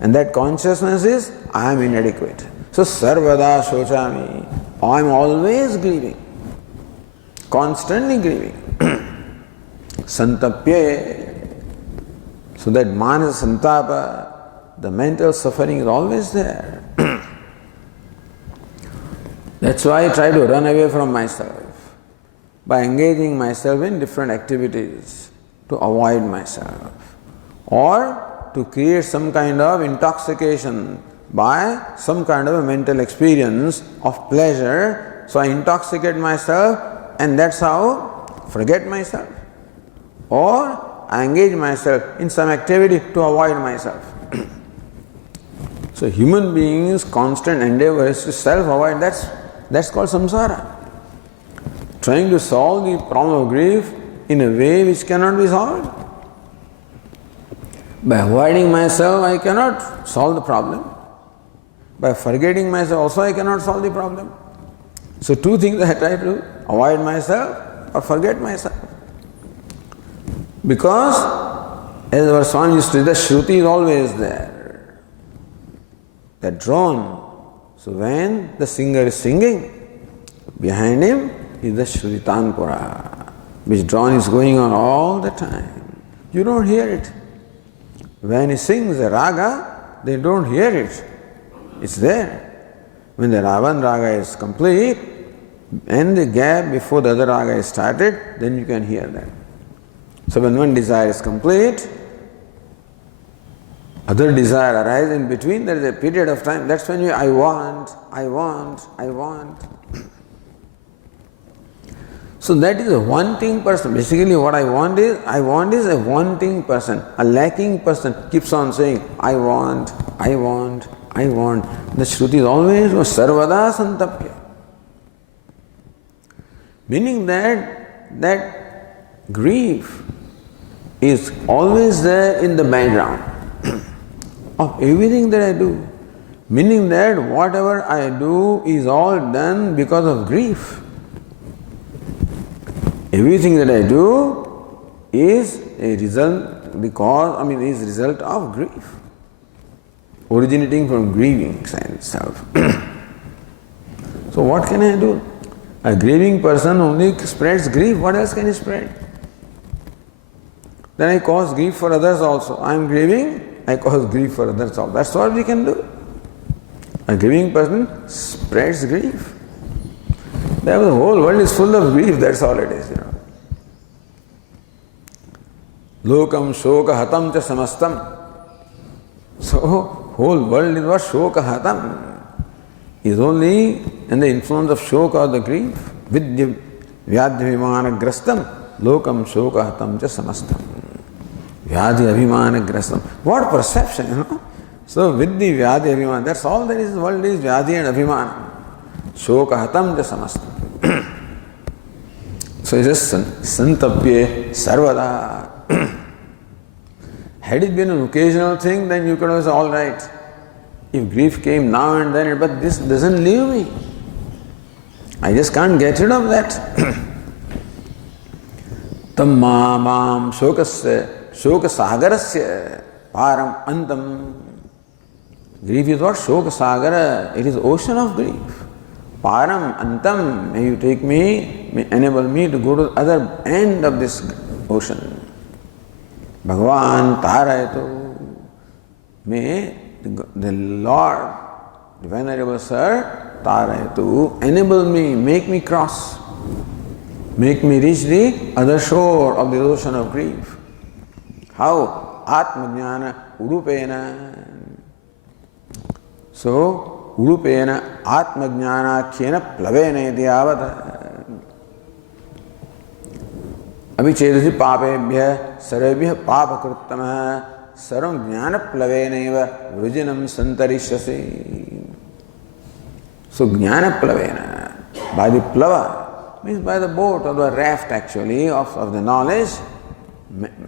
And that consciousness is, I am inadequate. So, sarvada shochami. I am always grieving. constantly grieving. Santapye, so that manasa santapa, the mental suffering is always there. That's why I try to run away from myself by engaging myself in different activities to avoid myself, or to create some kind of intoxication by some kind of a mental experience of pleasure. So I intoxicate myself and that's how forget myself. Or I engage myself in some activity to avoid myself. So human beings' constant endeavor is to self-avoid. That's called samsara. Trying to solve the problem of grief in a way which cannot be solved. By avoiding myself, I cannot solve the problem. By forgetting myself also I cannot solve the problem. So two things I try to do, avoid myself or forget myself. Because as our Swami used to say, the Shruti is always there. They're drawn. So when the singer is singing, behind him is the Shrutanpura, which drawn is going on all the time. You don't hear it. When he sings a raga, they don't hear it. It's there. When the Ravan raga is complete and the gap before the other raga is started, then you can hear that. So when one desire is complete, other desire arises in between, there is a period of time, that's when you, I want. So that is a wanting person. Basically what I want is a wanting person. A lacking person keeps on saying, I want. The Shruti is always sarvada santapya. Meaning that grief is always there in the background of everything that I do. Meaning that whatever I do is all done because of grief. Everything that I do is a result is result of grief, originating from grieving itself. So what can I do? A grieving person only spreads grief. What else can he spread? Then I cause grief for others also. I am grieving, I cause grief for others also. That's what we can do. A grieving person spreads grief. The whole world is full of grief, that's all it is. Lokam shoka hatam cha samastam. So, whole world is what shoka hatam. Is only in the influence of shoka or the grief. Vidya vyadhi vimana grastam. Lokam shoka hatam cha samastam. Vyadhi abhimana grastam. What perception, So, vidhi vyadhi abhimana. That's all there is. The world is vyadhi and abhimana. Shoka hatam cha samastam. So it says santapye sarvada. Had it been an occasional thing, then you could have said, all right. If grief came now and then, but this doesn't leave me. I just can't get rid of that. Tam mam shoka sagarasya param antam. Grief is what? Shoka sagara. It is ocean of grief. Param antam. May you take me, may enable me to go to the other end of this ocean. Bhagavan Tarayatu. May the Lord, the Venerable Sir, Tarayatu, enable me, make me cross, make me reach the other shore of the ocean of grief. How? Atmajnana Urupena. So, Urupena Atmajnana Khyena Plavena Idyavata. Abhichedasi papebhya sarabhya papakruttama sarvam jnana plavenaiva vrijinam santarishyasi. So jnana plavena, by the plava, means by the boat or the raft actually of the knowledge,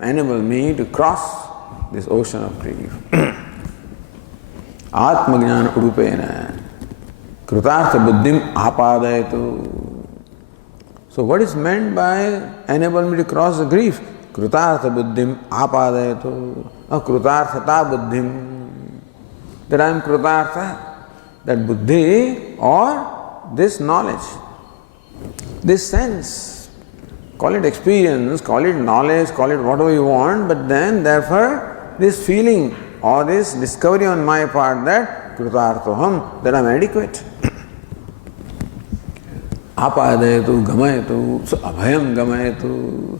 enable me to cross this ocean of grief. Atma jnana urupena kritartha buddhim apadayatu. So what is meant by enable me to cross the grief? Kritartha buddhim apadayatu. Kritarthata buddhim. That I am kritartha. That buddhi or this knowledge, this sense call it experience, call it knowledge, call it whatever you want, but then therefore this feeling or this discovery on my part that Kritartoham, that I am adequate. Apadayatu, gamayatu, so abhayam gamayatu.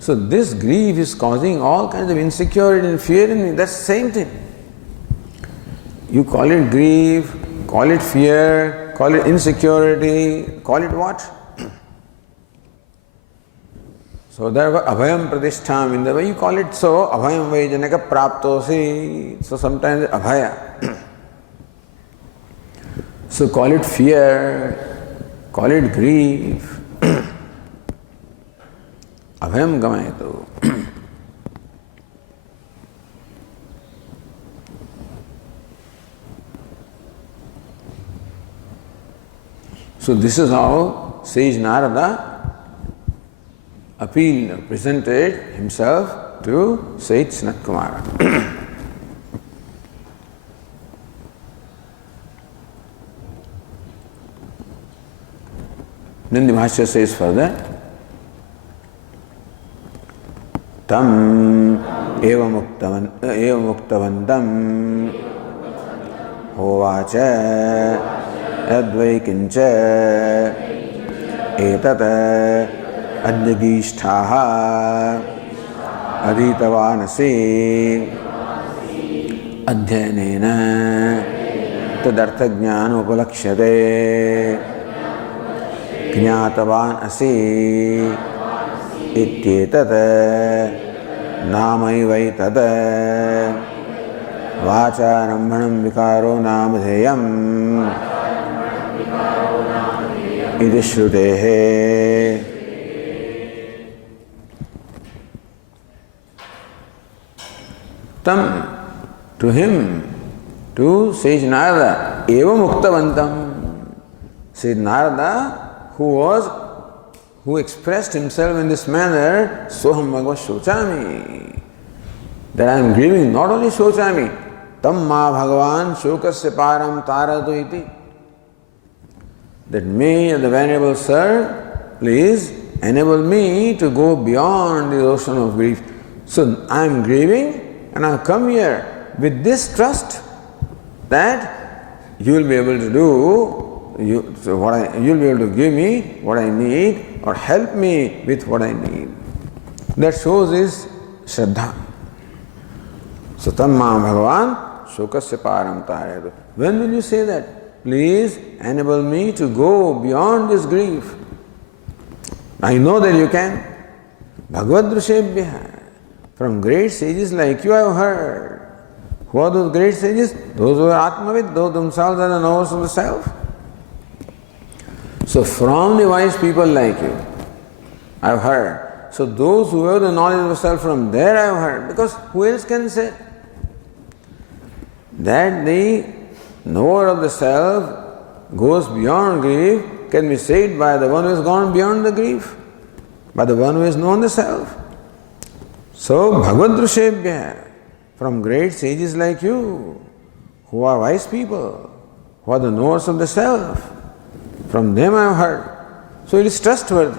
So this grief is causing all kinds of insecurity and fear in me. That's the same thing. You call it grief, call it fear, call it insecurity, call it what? So therefore abhayam pratishtham, in the way you call it so, abhayam vaijanaka praptosi. So sometimes abhaya. So call it fear, call it grief. Abhayam gamayatu. So this is how sage Narada presented himself to sage Sanat Kumara. Then the Bhashya says further, Tam eva muktavantam hovacha advaikincha etat adyagishthaha adhitavanasi adhyanena tadartha jnana upalakshate ज्ञातवान असि इत्येतत् नामैवैतत् वाचारम्भणं विकारो नामधेयम् इति श्रुतेः. Tam, to him, to sage Narada, eva muktavantam. Sage Narada, who expressed himself in this manner, soham bhagavad shochami, that I am grieving, not only shochami, tam ma bhagavan shokasya param taratu iti, that may the Venerable Sir please enable me to go beyond the ocean of grief. So I am grieving and I have come here with this trust that you will be able to do you'll be able to give me what I need or help me with what I need. That shows his Shraddha. So tamma bhagavan shokasya param tarayatu. When will you say that? Please enable me to go beyond this grief. I know that you can. Bhagavad Drushabhya. From great sages like you I have heard. Who are those great sages? Those who are Atmavid, those themselves are the knowers of the self. So from the wise people like you, I have heard. So those who have the knowledge of the self, from there I have heard. Because who else can say that the knower of the self goes beyond grief can be said by the one who has gone beyond the grief, by the one who has known the self. So Bhagavad Drushabhya, from great sages like you, who are wise people, who are the knowers of the self, from them I have heard. So it is trustworthy.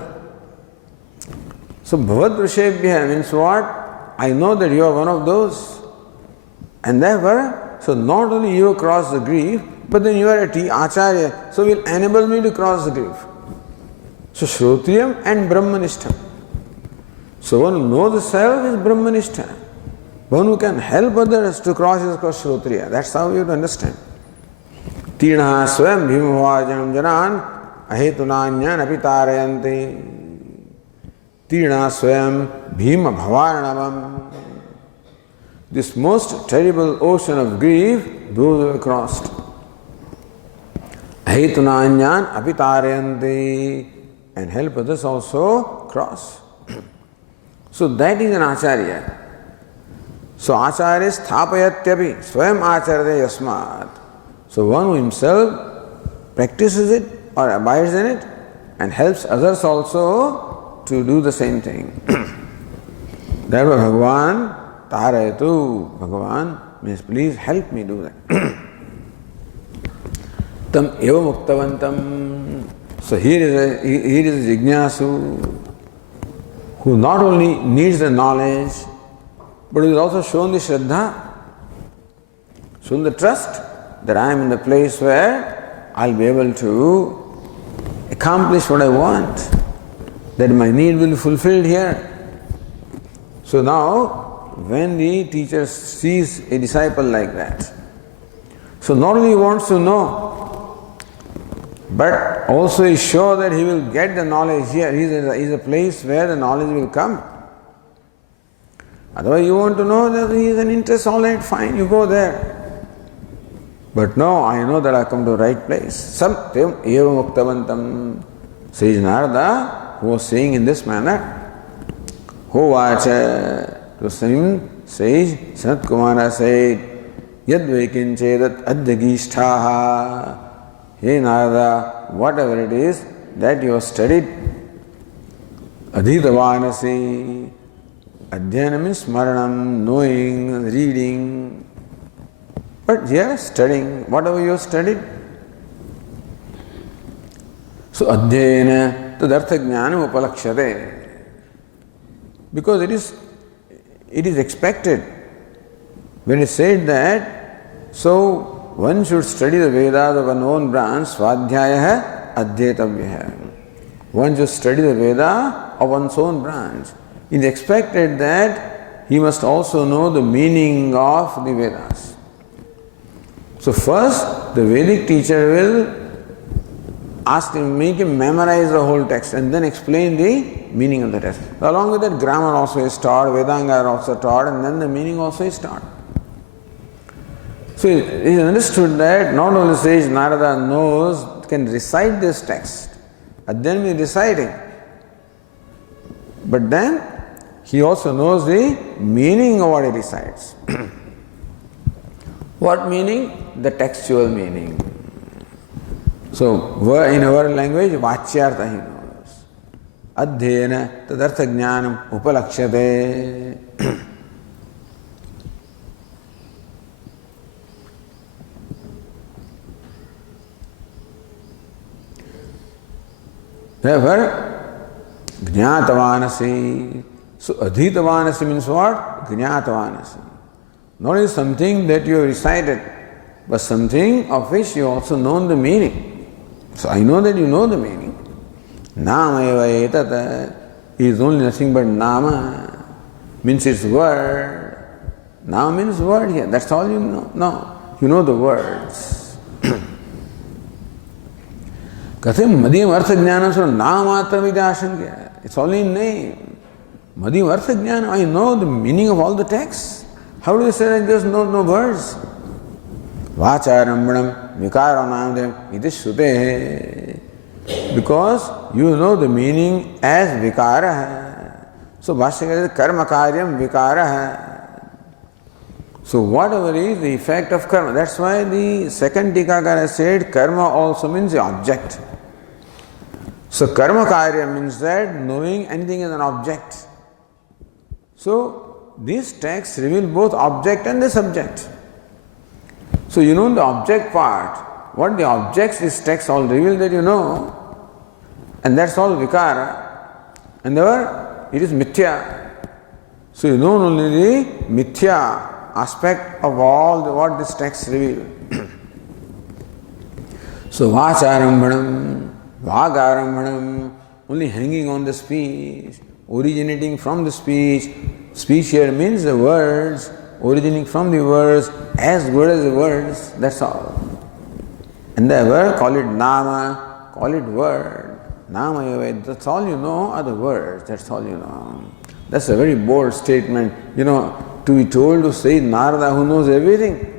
So Bhavad Drushabhya means what? I know that you are one of those. And therefore, so not only you cross the grief, but then you are a Acharya, so will enable me to cross the grief. So Shrotriyam and Brahmanishtham. So one who knows the self is Brahmanishta. One who can help others to cross is called Shrotriya. That's how you have to understand. Tirna swam bhimavajanam janan ahetunanyan apitarayanti. Tirna swam bhima bhavaranavam. This most terrible ocean of grief, those who have crossed. Ahetunanyan apitarayanti. And help others also cross. So that is an Acharya. So Acharya sthapayatyapi swayam acharya yasmat. So one who himself practices it or abides in it and helps others also to do the same thing. Therefore Bhagavan tarayatu. Bhagavan means please help me do that. Tam eva muktavantam. So here is a Jignasu. who not only needs the knowledge, but who is also shown the Shraddha, shown the trust that I am in the place where I'll be able to accomplish what I want, that my need will be fulfilled here. So now, when the teacher sees a disciple like that, so not only he wants to know, but also is sure that he will get the knowledge here. He is a place where the knowledge will come. Otherwise you want to know that he is an interest, all right, fine, you go there. But no, I know that I come to the right place. Satyam eva muktavantam. Sage Narada, who was saying in this manner, Hovacha, to same sage Sanat Kumara said, Yad Vaikinchedat Adhyagishtaha. Hey Narada, whatever it is that you have studied, Adhitavanasi. Adhyana means smaranam, knowing, reading. But here, studying, whatever you have studied. So, adhyayana tadartha jnanam upalakshate. Because it is expected. When it said that, so one should study the Vedas of a known branch, svadhyaya adhyetavya. One should study the Veda of one's own branch. It is expected that he must also know the meaning of the Vedas. So first, the Vedic teacher will ask him, make him memorize the whole text and then explain the meaning of the text. Along with that, grammar also is taught, Vedanga are also taught, and then the meaning also is taught. So it is understood that not only sage Narada knows, can recite this text, and then we reciting, but then he also knows the meaning of what he recites. What meaning? The textual meaning. So, in our language, vachyartha he knows. Adhyena tadartha jnanam upalakshate. Therefore, jnatavanasi. So, adhitavanasi means what? Jnatavanasi. Not only something that you have recited, but something of which you also know the meaning. So I know that you know the meaning. Nama eva etata is only nothing but nama, means it's word. Nama means word here, that's all you know. No, you know the words. Katham madhyam artha jnanam so namatra vidashankya. It's only name. Madhyam artha jnanam, I know the meaning of all the texts. How do you say that there's no words? Vacharambanam vikaranam iti shrute. Because you know the meaning as vikara. So Bhashyakara is karma karyam vikara. So whatever is the effect of karma, that's why the second Tikakara said karma also means the object. So karma karya means that knowing anything is an object. So these texts reveal both object and the subject. So you know the object part. What the objects this text all reveal that you know, and that's all vikara. And therefore it is mithya. So you know only the mithya aspect of all what this text reveal. So vacharambanam, vagarambanam, only hanging on the speech, originating from the speech. Speech here means the words, originating from the words, as good as the words, that's all. And therefore call it nama, call it word. Nama, that's all you know are the words, that's all you know. That's a very bold statement, to be told to say Narada who knows everything.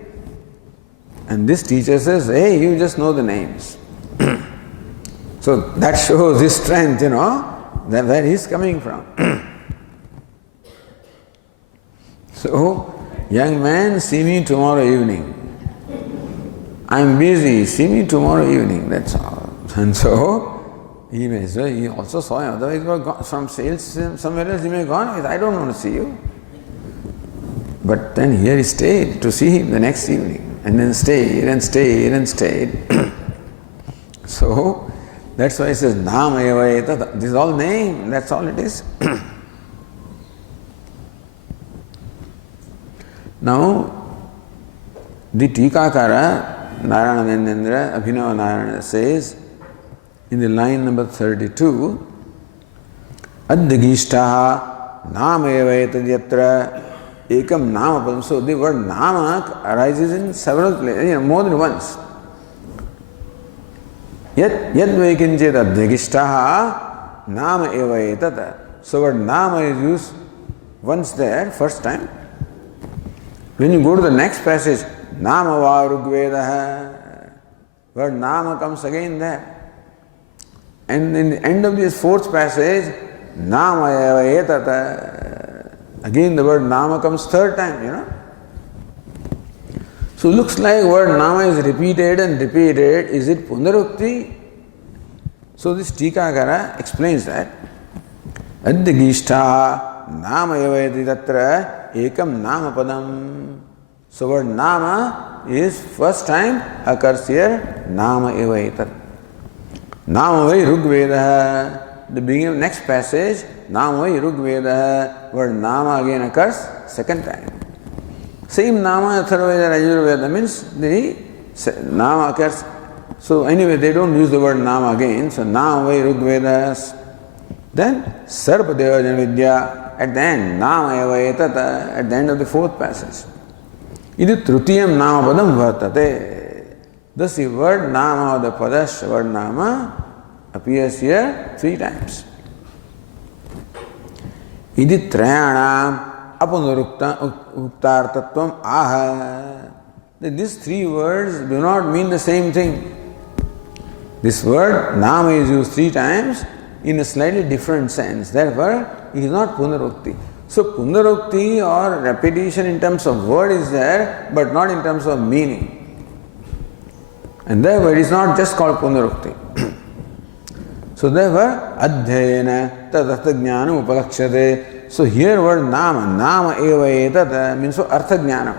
And this teacher says, hey, you just know the names. So that shows his strength, that where he's coming from. So, young man, see me tomorrow evening. I'm busy, see me tomorrow evening, that's all. And so, he also saw him, otherwise he was gone from sales somewhere else, he may have gone, I don't want to see you. But then here he stayed to see him the next evening, and then stayed and stayed and stayed. So, that's why he says, Nama eva etata. This is all name, that's all it is. Now, the Tikakara, Narayanendra, Abhinava Narayana says in the line number 32, Adhigishtaha Nameva Etadyatra Ekam Namapadam. So the word Nama arises in several places, more than once. Yet Vaikinchit Adhigishtaha Nama Eva Etata. So word Nama is used once there, first time. When you go to the next passage, Nama va Rugvedaha, word Nama comes again there. And in the end of this fourth passage, Nama eva etata, again the word Nama comes third time, So it looks like word Nama is repeated and repeated. Is it Punarukti? So this Tikakara explains that. Adhigishtaha Nama eva etatra ekam Nama padam. So word Nama is first time occurs here, Nama eva etat. Nama vai Rugvedaha. The beginning of next passage, Nama vai Rugvedaha. Word Nama again occurs second time. Same Nama, Atharvaveda, Yajurveda means the Nama occurs. So anyway, they don't use the word Nama again. So Nama vai Rugvedas. Then Sarpadeva Janvidya at the end, Nama eva etata at the end of the fourth passage. Idi Trutiyam Nama Padam Vartate. Thus the word Nama or the Padash word Nama appears here 3 times. Idi Trayanam Apunuruktartatvam Aha. These 3 words do not mean the same thing. This word Nama is used 3 times in a slightly different sense. Therefore, it is not Punarukti. So Punarukti or repetition in terms of word is there, but not in terms of meaning. And therefore, it is not just called Punarukti. So therefore, Adhyayana Tadatha Upalakshate. So here word Nama eva etata means Artha Jnanam.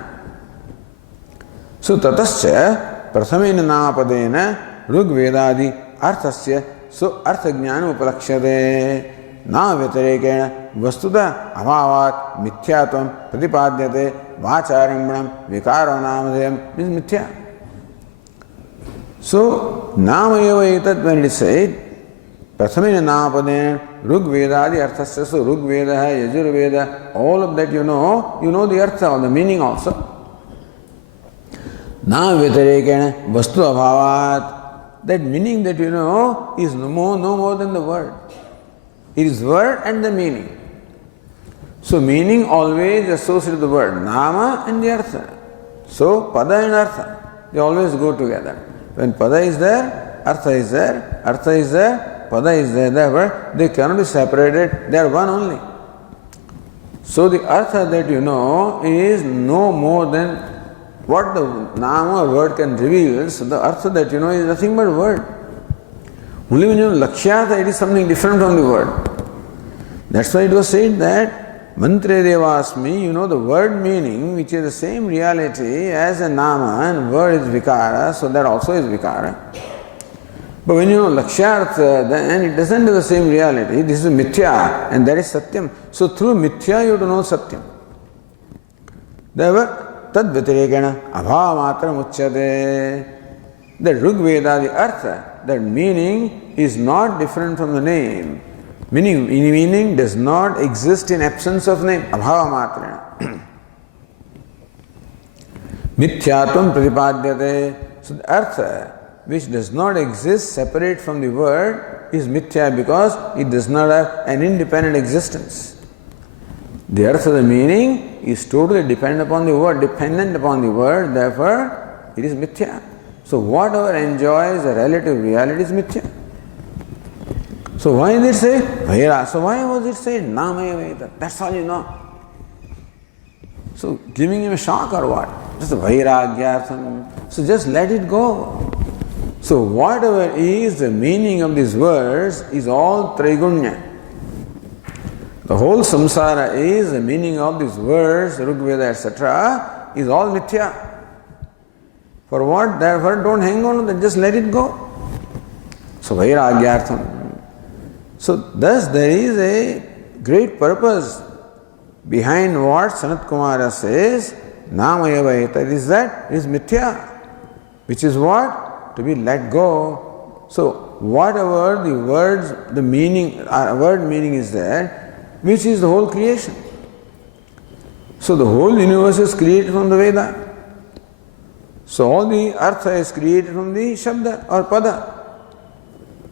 So Tatascha Prathamena Namapadena Rugvedadi Arthasya. So Artha Jnanam Upalakshate. Na Vyatarekena Vastuda Abhavat Mithyatam Pratipadyate Vacharambanam Vikaro Namadhyam means Mithya. So Nama eva etat when it is said, Prathamena Namapadena Rugvedadi Arthasya. So Rugveda, Yajurveda, all of that you know the Artha or the meaning also. Na Vyatarekena Vastu Abhavat. That meaning that is no more than the word. It is word and the meaning. So meaning always associated with the word Nama and the Artha. So Pada and Artha, they always go together. When Pada is there, Artha is there, Artha is there, Pada is there. Therefore, they cannot be separated, they are one only. So the Artha that is no more than what the Nama or word can reveal. So the Artha that is nothing but word. Only when you Lakshyata, it is something different from the word. That's why it was said that Mantre Devasmi, the word meaning, which is the same reality as a Nama, and word is Vikara, so that also is Vikara. But when Lakshyartha, then it doesn't have the same reality. This is Mithya, and that is Satyam. So through Mithya, you have to know Satyam. Therefore, Tad Vyatirekena Abhavamatra Muchyate. The Rugveda, the Artha, that meaning is not different from the name. Meaning does not exist in absence of name. Abhavamatrena. Mithyatvam pratipadyate. So the Artha, which does not exist separate from the word, is Mithya because it does not have an independent existence. The Artha, the meaning, is totally dependent upon the word, therefore it is Mithya. So whatever enjoys a relative reality is Mithya. So why did it say Vaira? So why was it said Nama eva etat? That's all you know. So giving him a shock or what? Just Vairagyartham. So just let it go. So whatever is the meaning of these words is all Trigunya. The whole samsara is the meaning of these words, Rigveda, etc., is all Mithya. For what? Therefore, don't hang on to that, just let it go. So, Vairagyartham. So, thus there is a great purpose behind what Sanat Kumara says, Namayava etat is that is mithya, which is what? To be let go. So, whatever the words, the meaning, word meaning is that, which is the whole creation. So, the whole universe is created from the Veda. So, all the artha is created from the Shabda or Pada.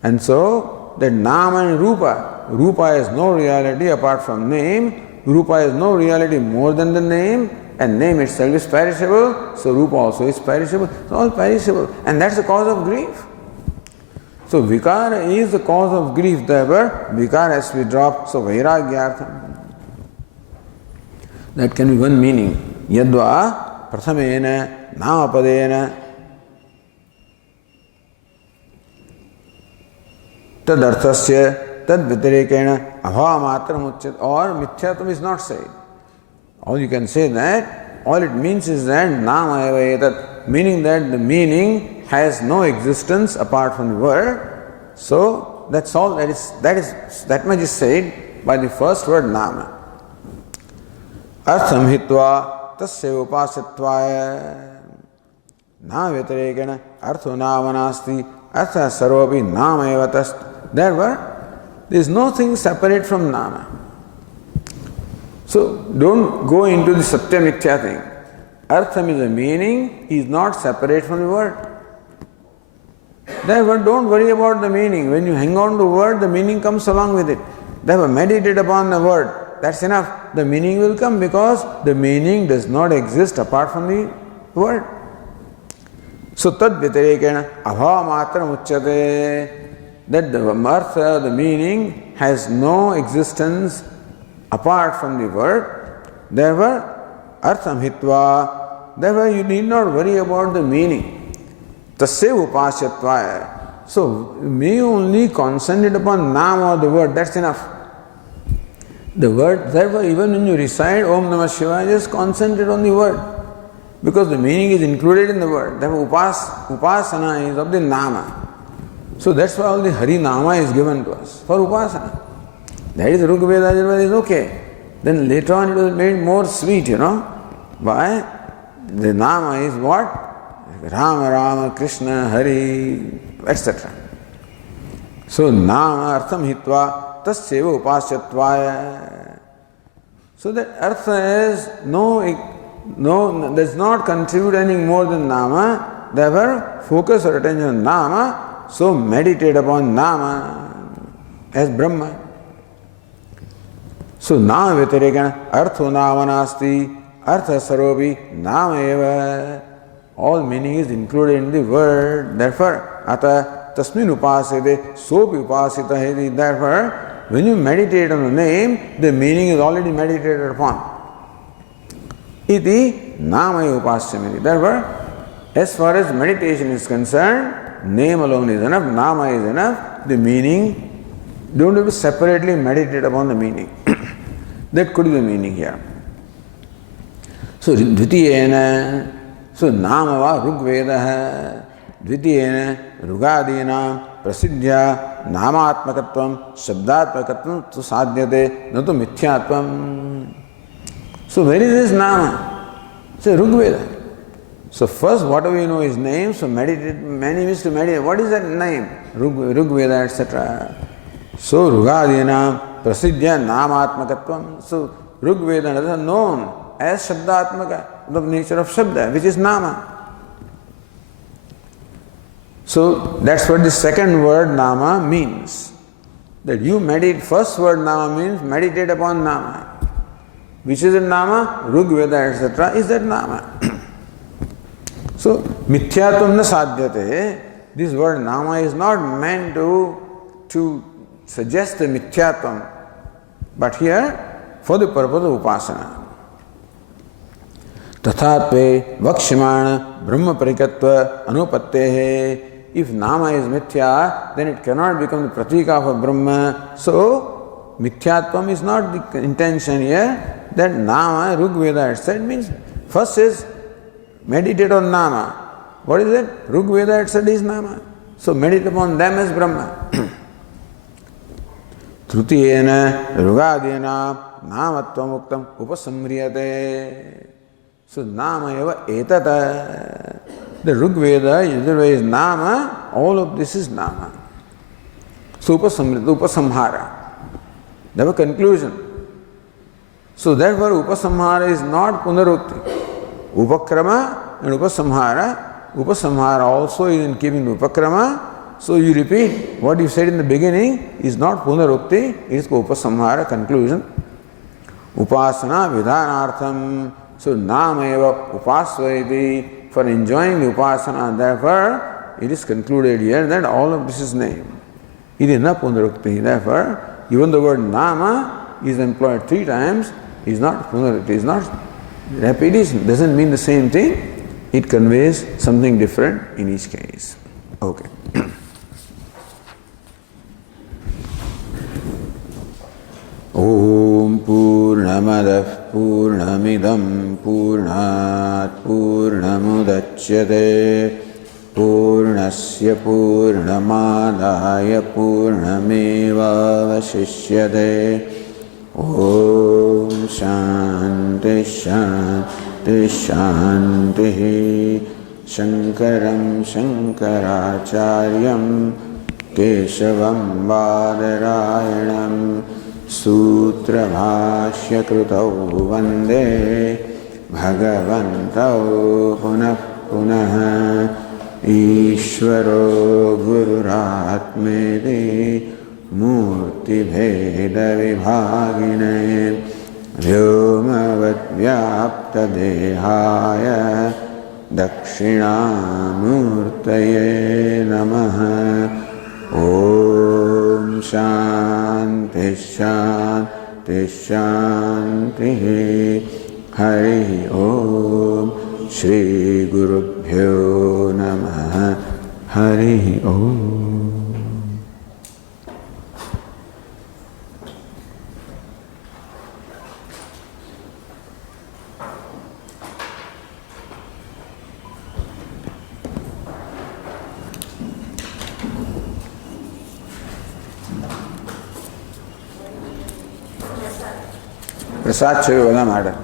And so, that Nama and Rupa, Rupa has no reality apart from name, Rupa has no reality more than the name, and name itself is perishable, so Rupa also is perishable. It's all perishable, and that's the cause of grief. So, Vikara is the cause of grief, therefore, Vikara has to be dropped, so Vairagyartham. That can be one meaning. Yadva prathamena namapadena tadarthasya tadvitirekena abhamatram uchyat, or mithyatam is not said. All you can say that, all it means is that nama eva etat, meaning that the meaning has no existence apart from the word. So that's all, that much is said by the first word nama. Artham hitva tasya upasatvaya na vitirekena artho nama nasti artha sarvapi nama eva tast. Therefore, there is nothing separate from nama. So, don't go into the satya mithya thing. Artham is a meaning, he is not separate from the word. Therefore, don't worry about the meaning. When you hang on to the word, the meaning comes along with it. Therefore, meditate upon the word. That's enough. The meaning will come because the meaning does not exist apart from the word. So, tad vitirekena abhamatram uchyate. That the artha, the meaning, has no existence apart from the word. Therefore, artham hitva, therefore you need not worry about the meaning. Tasya upasatvaya. So, may only concentrate upon nama or the word, that's enough. The word, therefore, even when you recite Om Namah Shivaya, just concentrate on the word. Because the meaning is included in the word. Therefore, upasana is of the nama. So that's why all the Hari Nama is given to us for upasana. That is Rig Veda, Yajurveda is okay. Then later on it was made more sweet, Why? The Nama is what? Rama, Rama, Krishna, Hari, etc. So Nama Artham Hitva Tasyeva Upasatvaya. So that Artha is does not contribute any more than Nama. Therefore, focus your attention on Nama. So meditate upon Nama as Brahma. So Nama vitirekana artho nama nasti artha sarvapi nama eva. All meaning is included in the word. Therefore, ata tasmin upasite sopi upasita heti. Therefore, when you meditate on the name, the meaning is already meditated upon. Iti nama upasyamiti. Therefore, as far as meditation is concerned, name alone is enough, nama is enough, the meaning, don't have to separately meditate upon the meaning. That could be the meaning here. So, dvitiyena, so nama va rugveda, dvitiyena rugadina prasidhya namatmakatvam shabdatmakatvam tu sadhyate natu mithyatvam. So, where is this nama? So, Rugveda. So first, whatever you know is name, so meditate, many means to meditate. What is that name? Rugveda, etc. So Rugadina Prasidhya Namatmakatvam. So Rugveda is known as Shabdatmaka, the nature of Shabda, which is Nama. So that's what the second word Nama means. That you meditate, first word Nama means meditate upon Nama. Which is a Nama? Rugveda, etc. is that Nama. So, mithyatvam na sadhyate. This word nama is not meant to suggest the mithyatvam, but here for the purpose of upasana. Tathatve vakshimana brahma parikatva anupattehe. If nama is mithya, then it cannot become the pratika of Brahma. So, mithyatvam is not the intention here. That nama, Rugveda itself means, first is meditate on Nama. What is it? Rugveda itself is Nama. So meditate upon them as Brahma. Trutiyena Rugadena Namatvam Uktam Upasamriyate. So nama eva etata. The Rig Veda, Yajurveda is nama, all of this is nama. So upasamhara. They have a conclusion. So therefore upasamhara is not punarukti. Upakrama and upasamhara. Upasamhara also is in keeping upakrama. So you repeat what you said in the beginning is not punarukti, it is upasamhara, conclusion. Upasana vidhanartham. So nama eva upasvaiti. For enjoying the upasana, therefore it is concluded here that all of this is name. It is not punarukti. Therefore, even the word nama is employed 3 times, is not punarukti, is not repetition, doesn't mean the same thing. It conveys something different in each case. Okay. Om Purnamadah Purnamidam Purnat Purnamudachyate Purnasya Purnamadaya Purnameva Vashishyate. Om Shanti Shanti Shanti. Shankaram Shankaracharyam Keshavam Badarayanam Sutra Bhashya Krutau Vande Bhagavantau Punah Punah Ishvaro Gururatmeti Murti Bheda Vibhagine Vyomavad Vyapta Dehaya Dakshinamurtaye Namaha. Om Shanti Shanti Shanti. Hari Om. Shri Gurubhyo Namaha. Hari Om. Prasad Chevada Madam.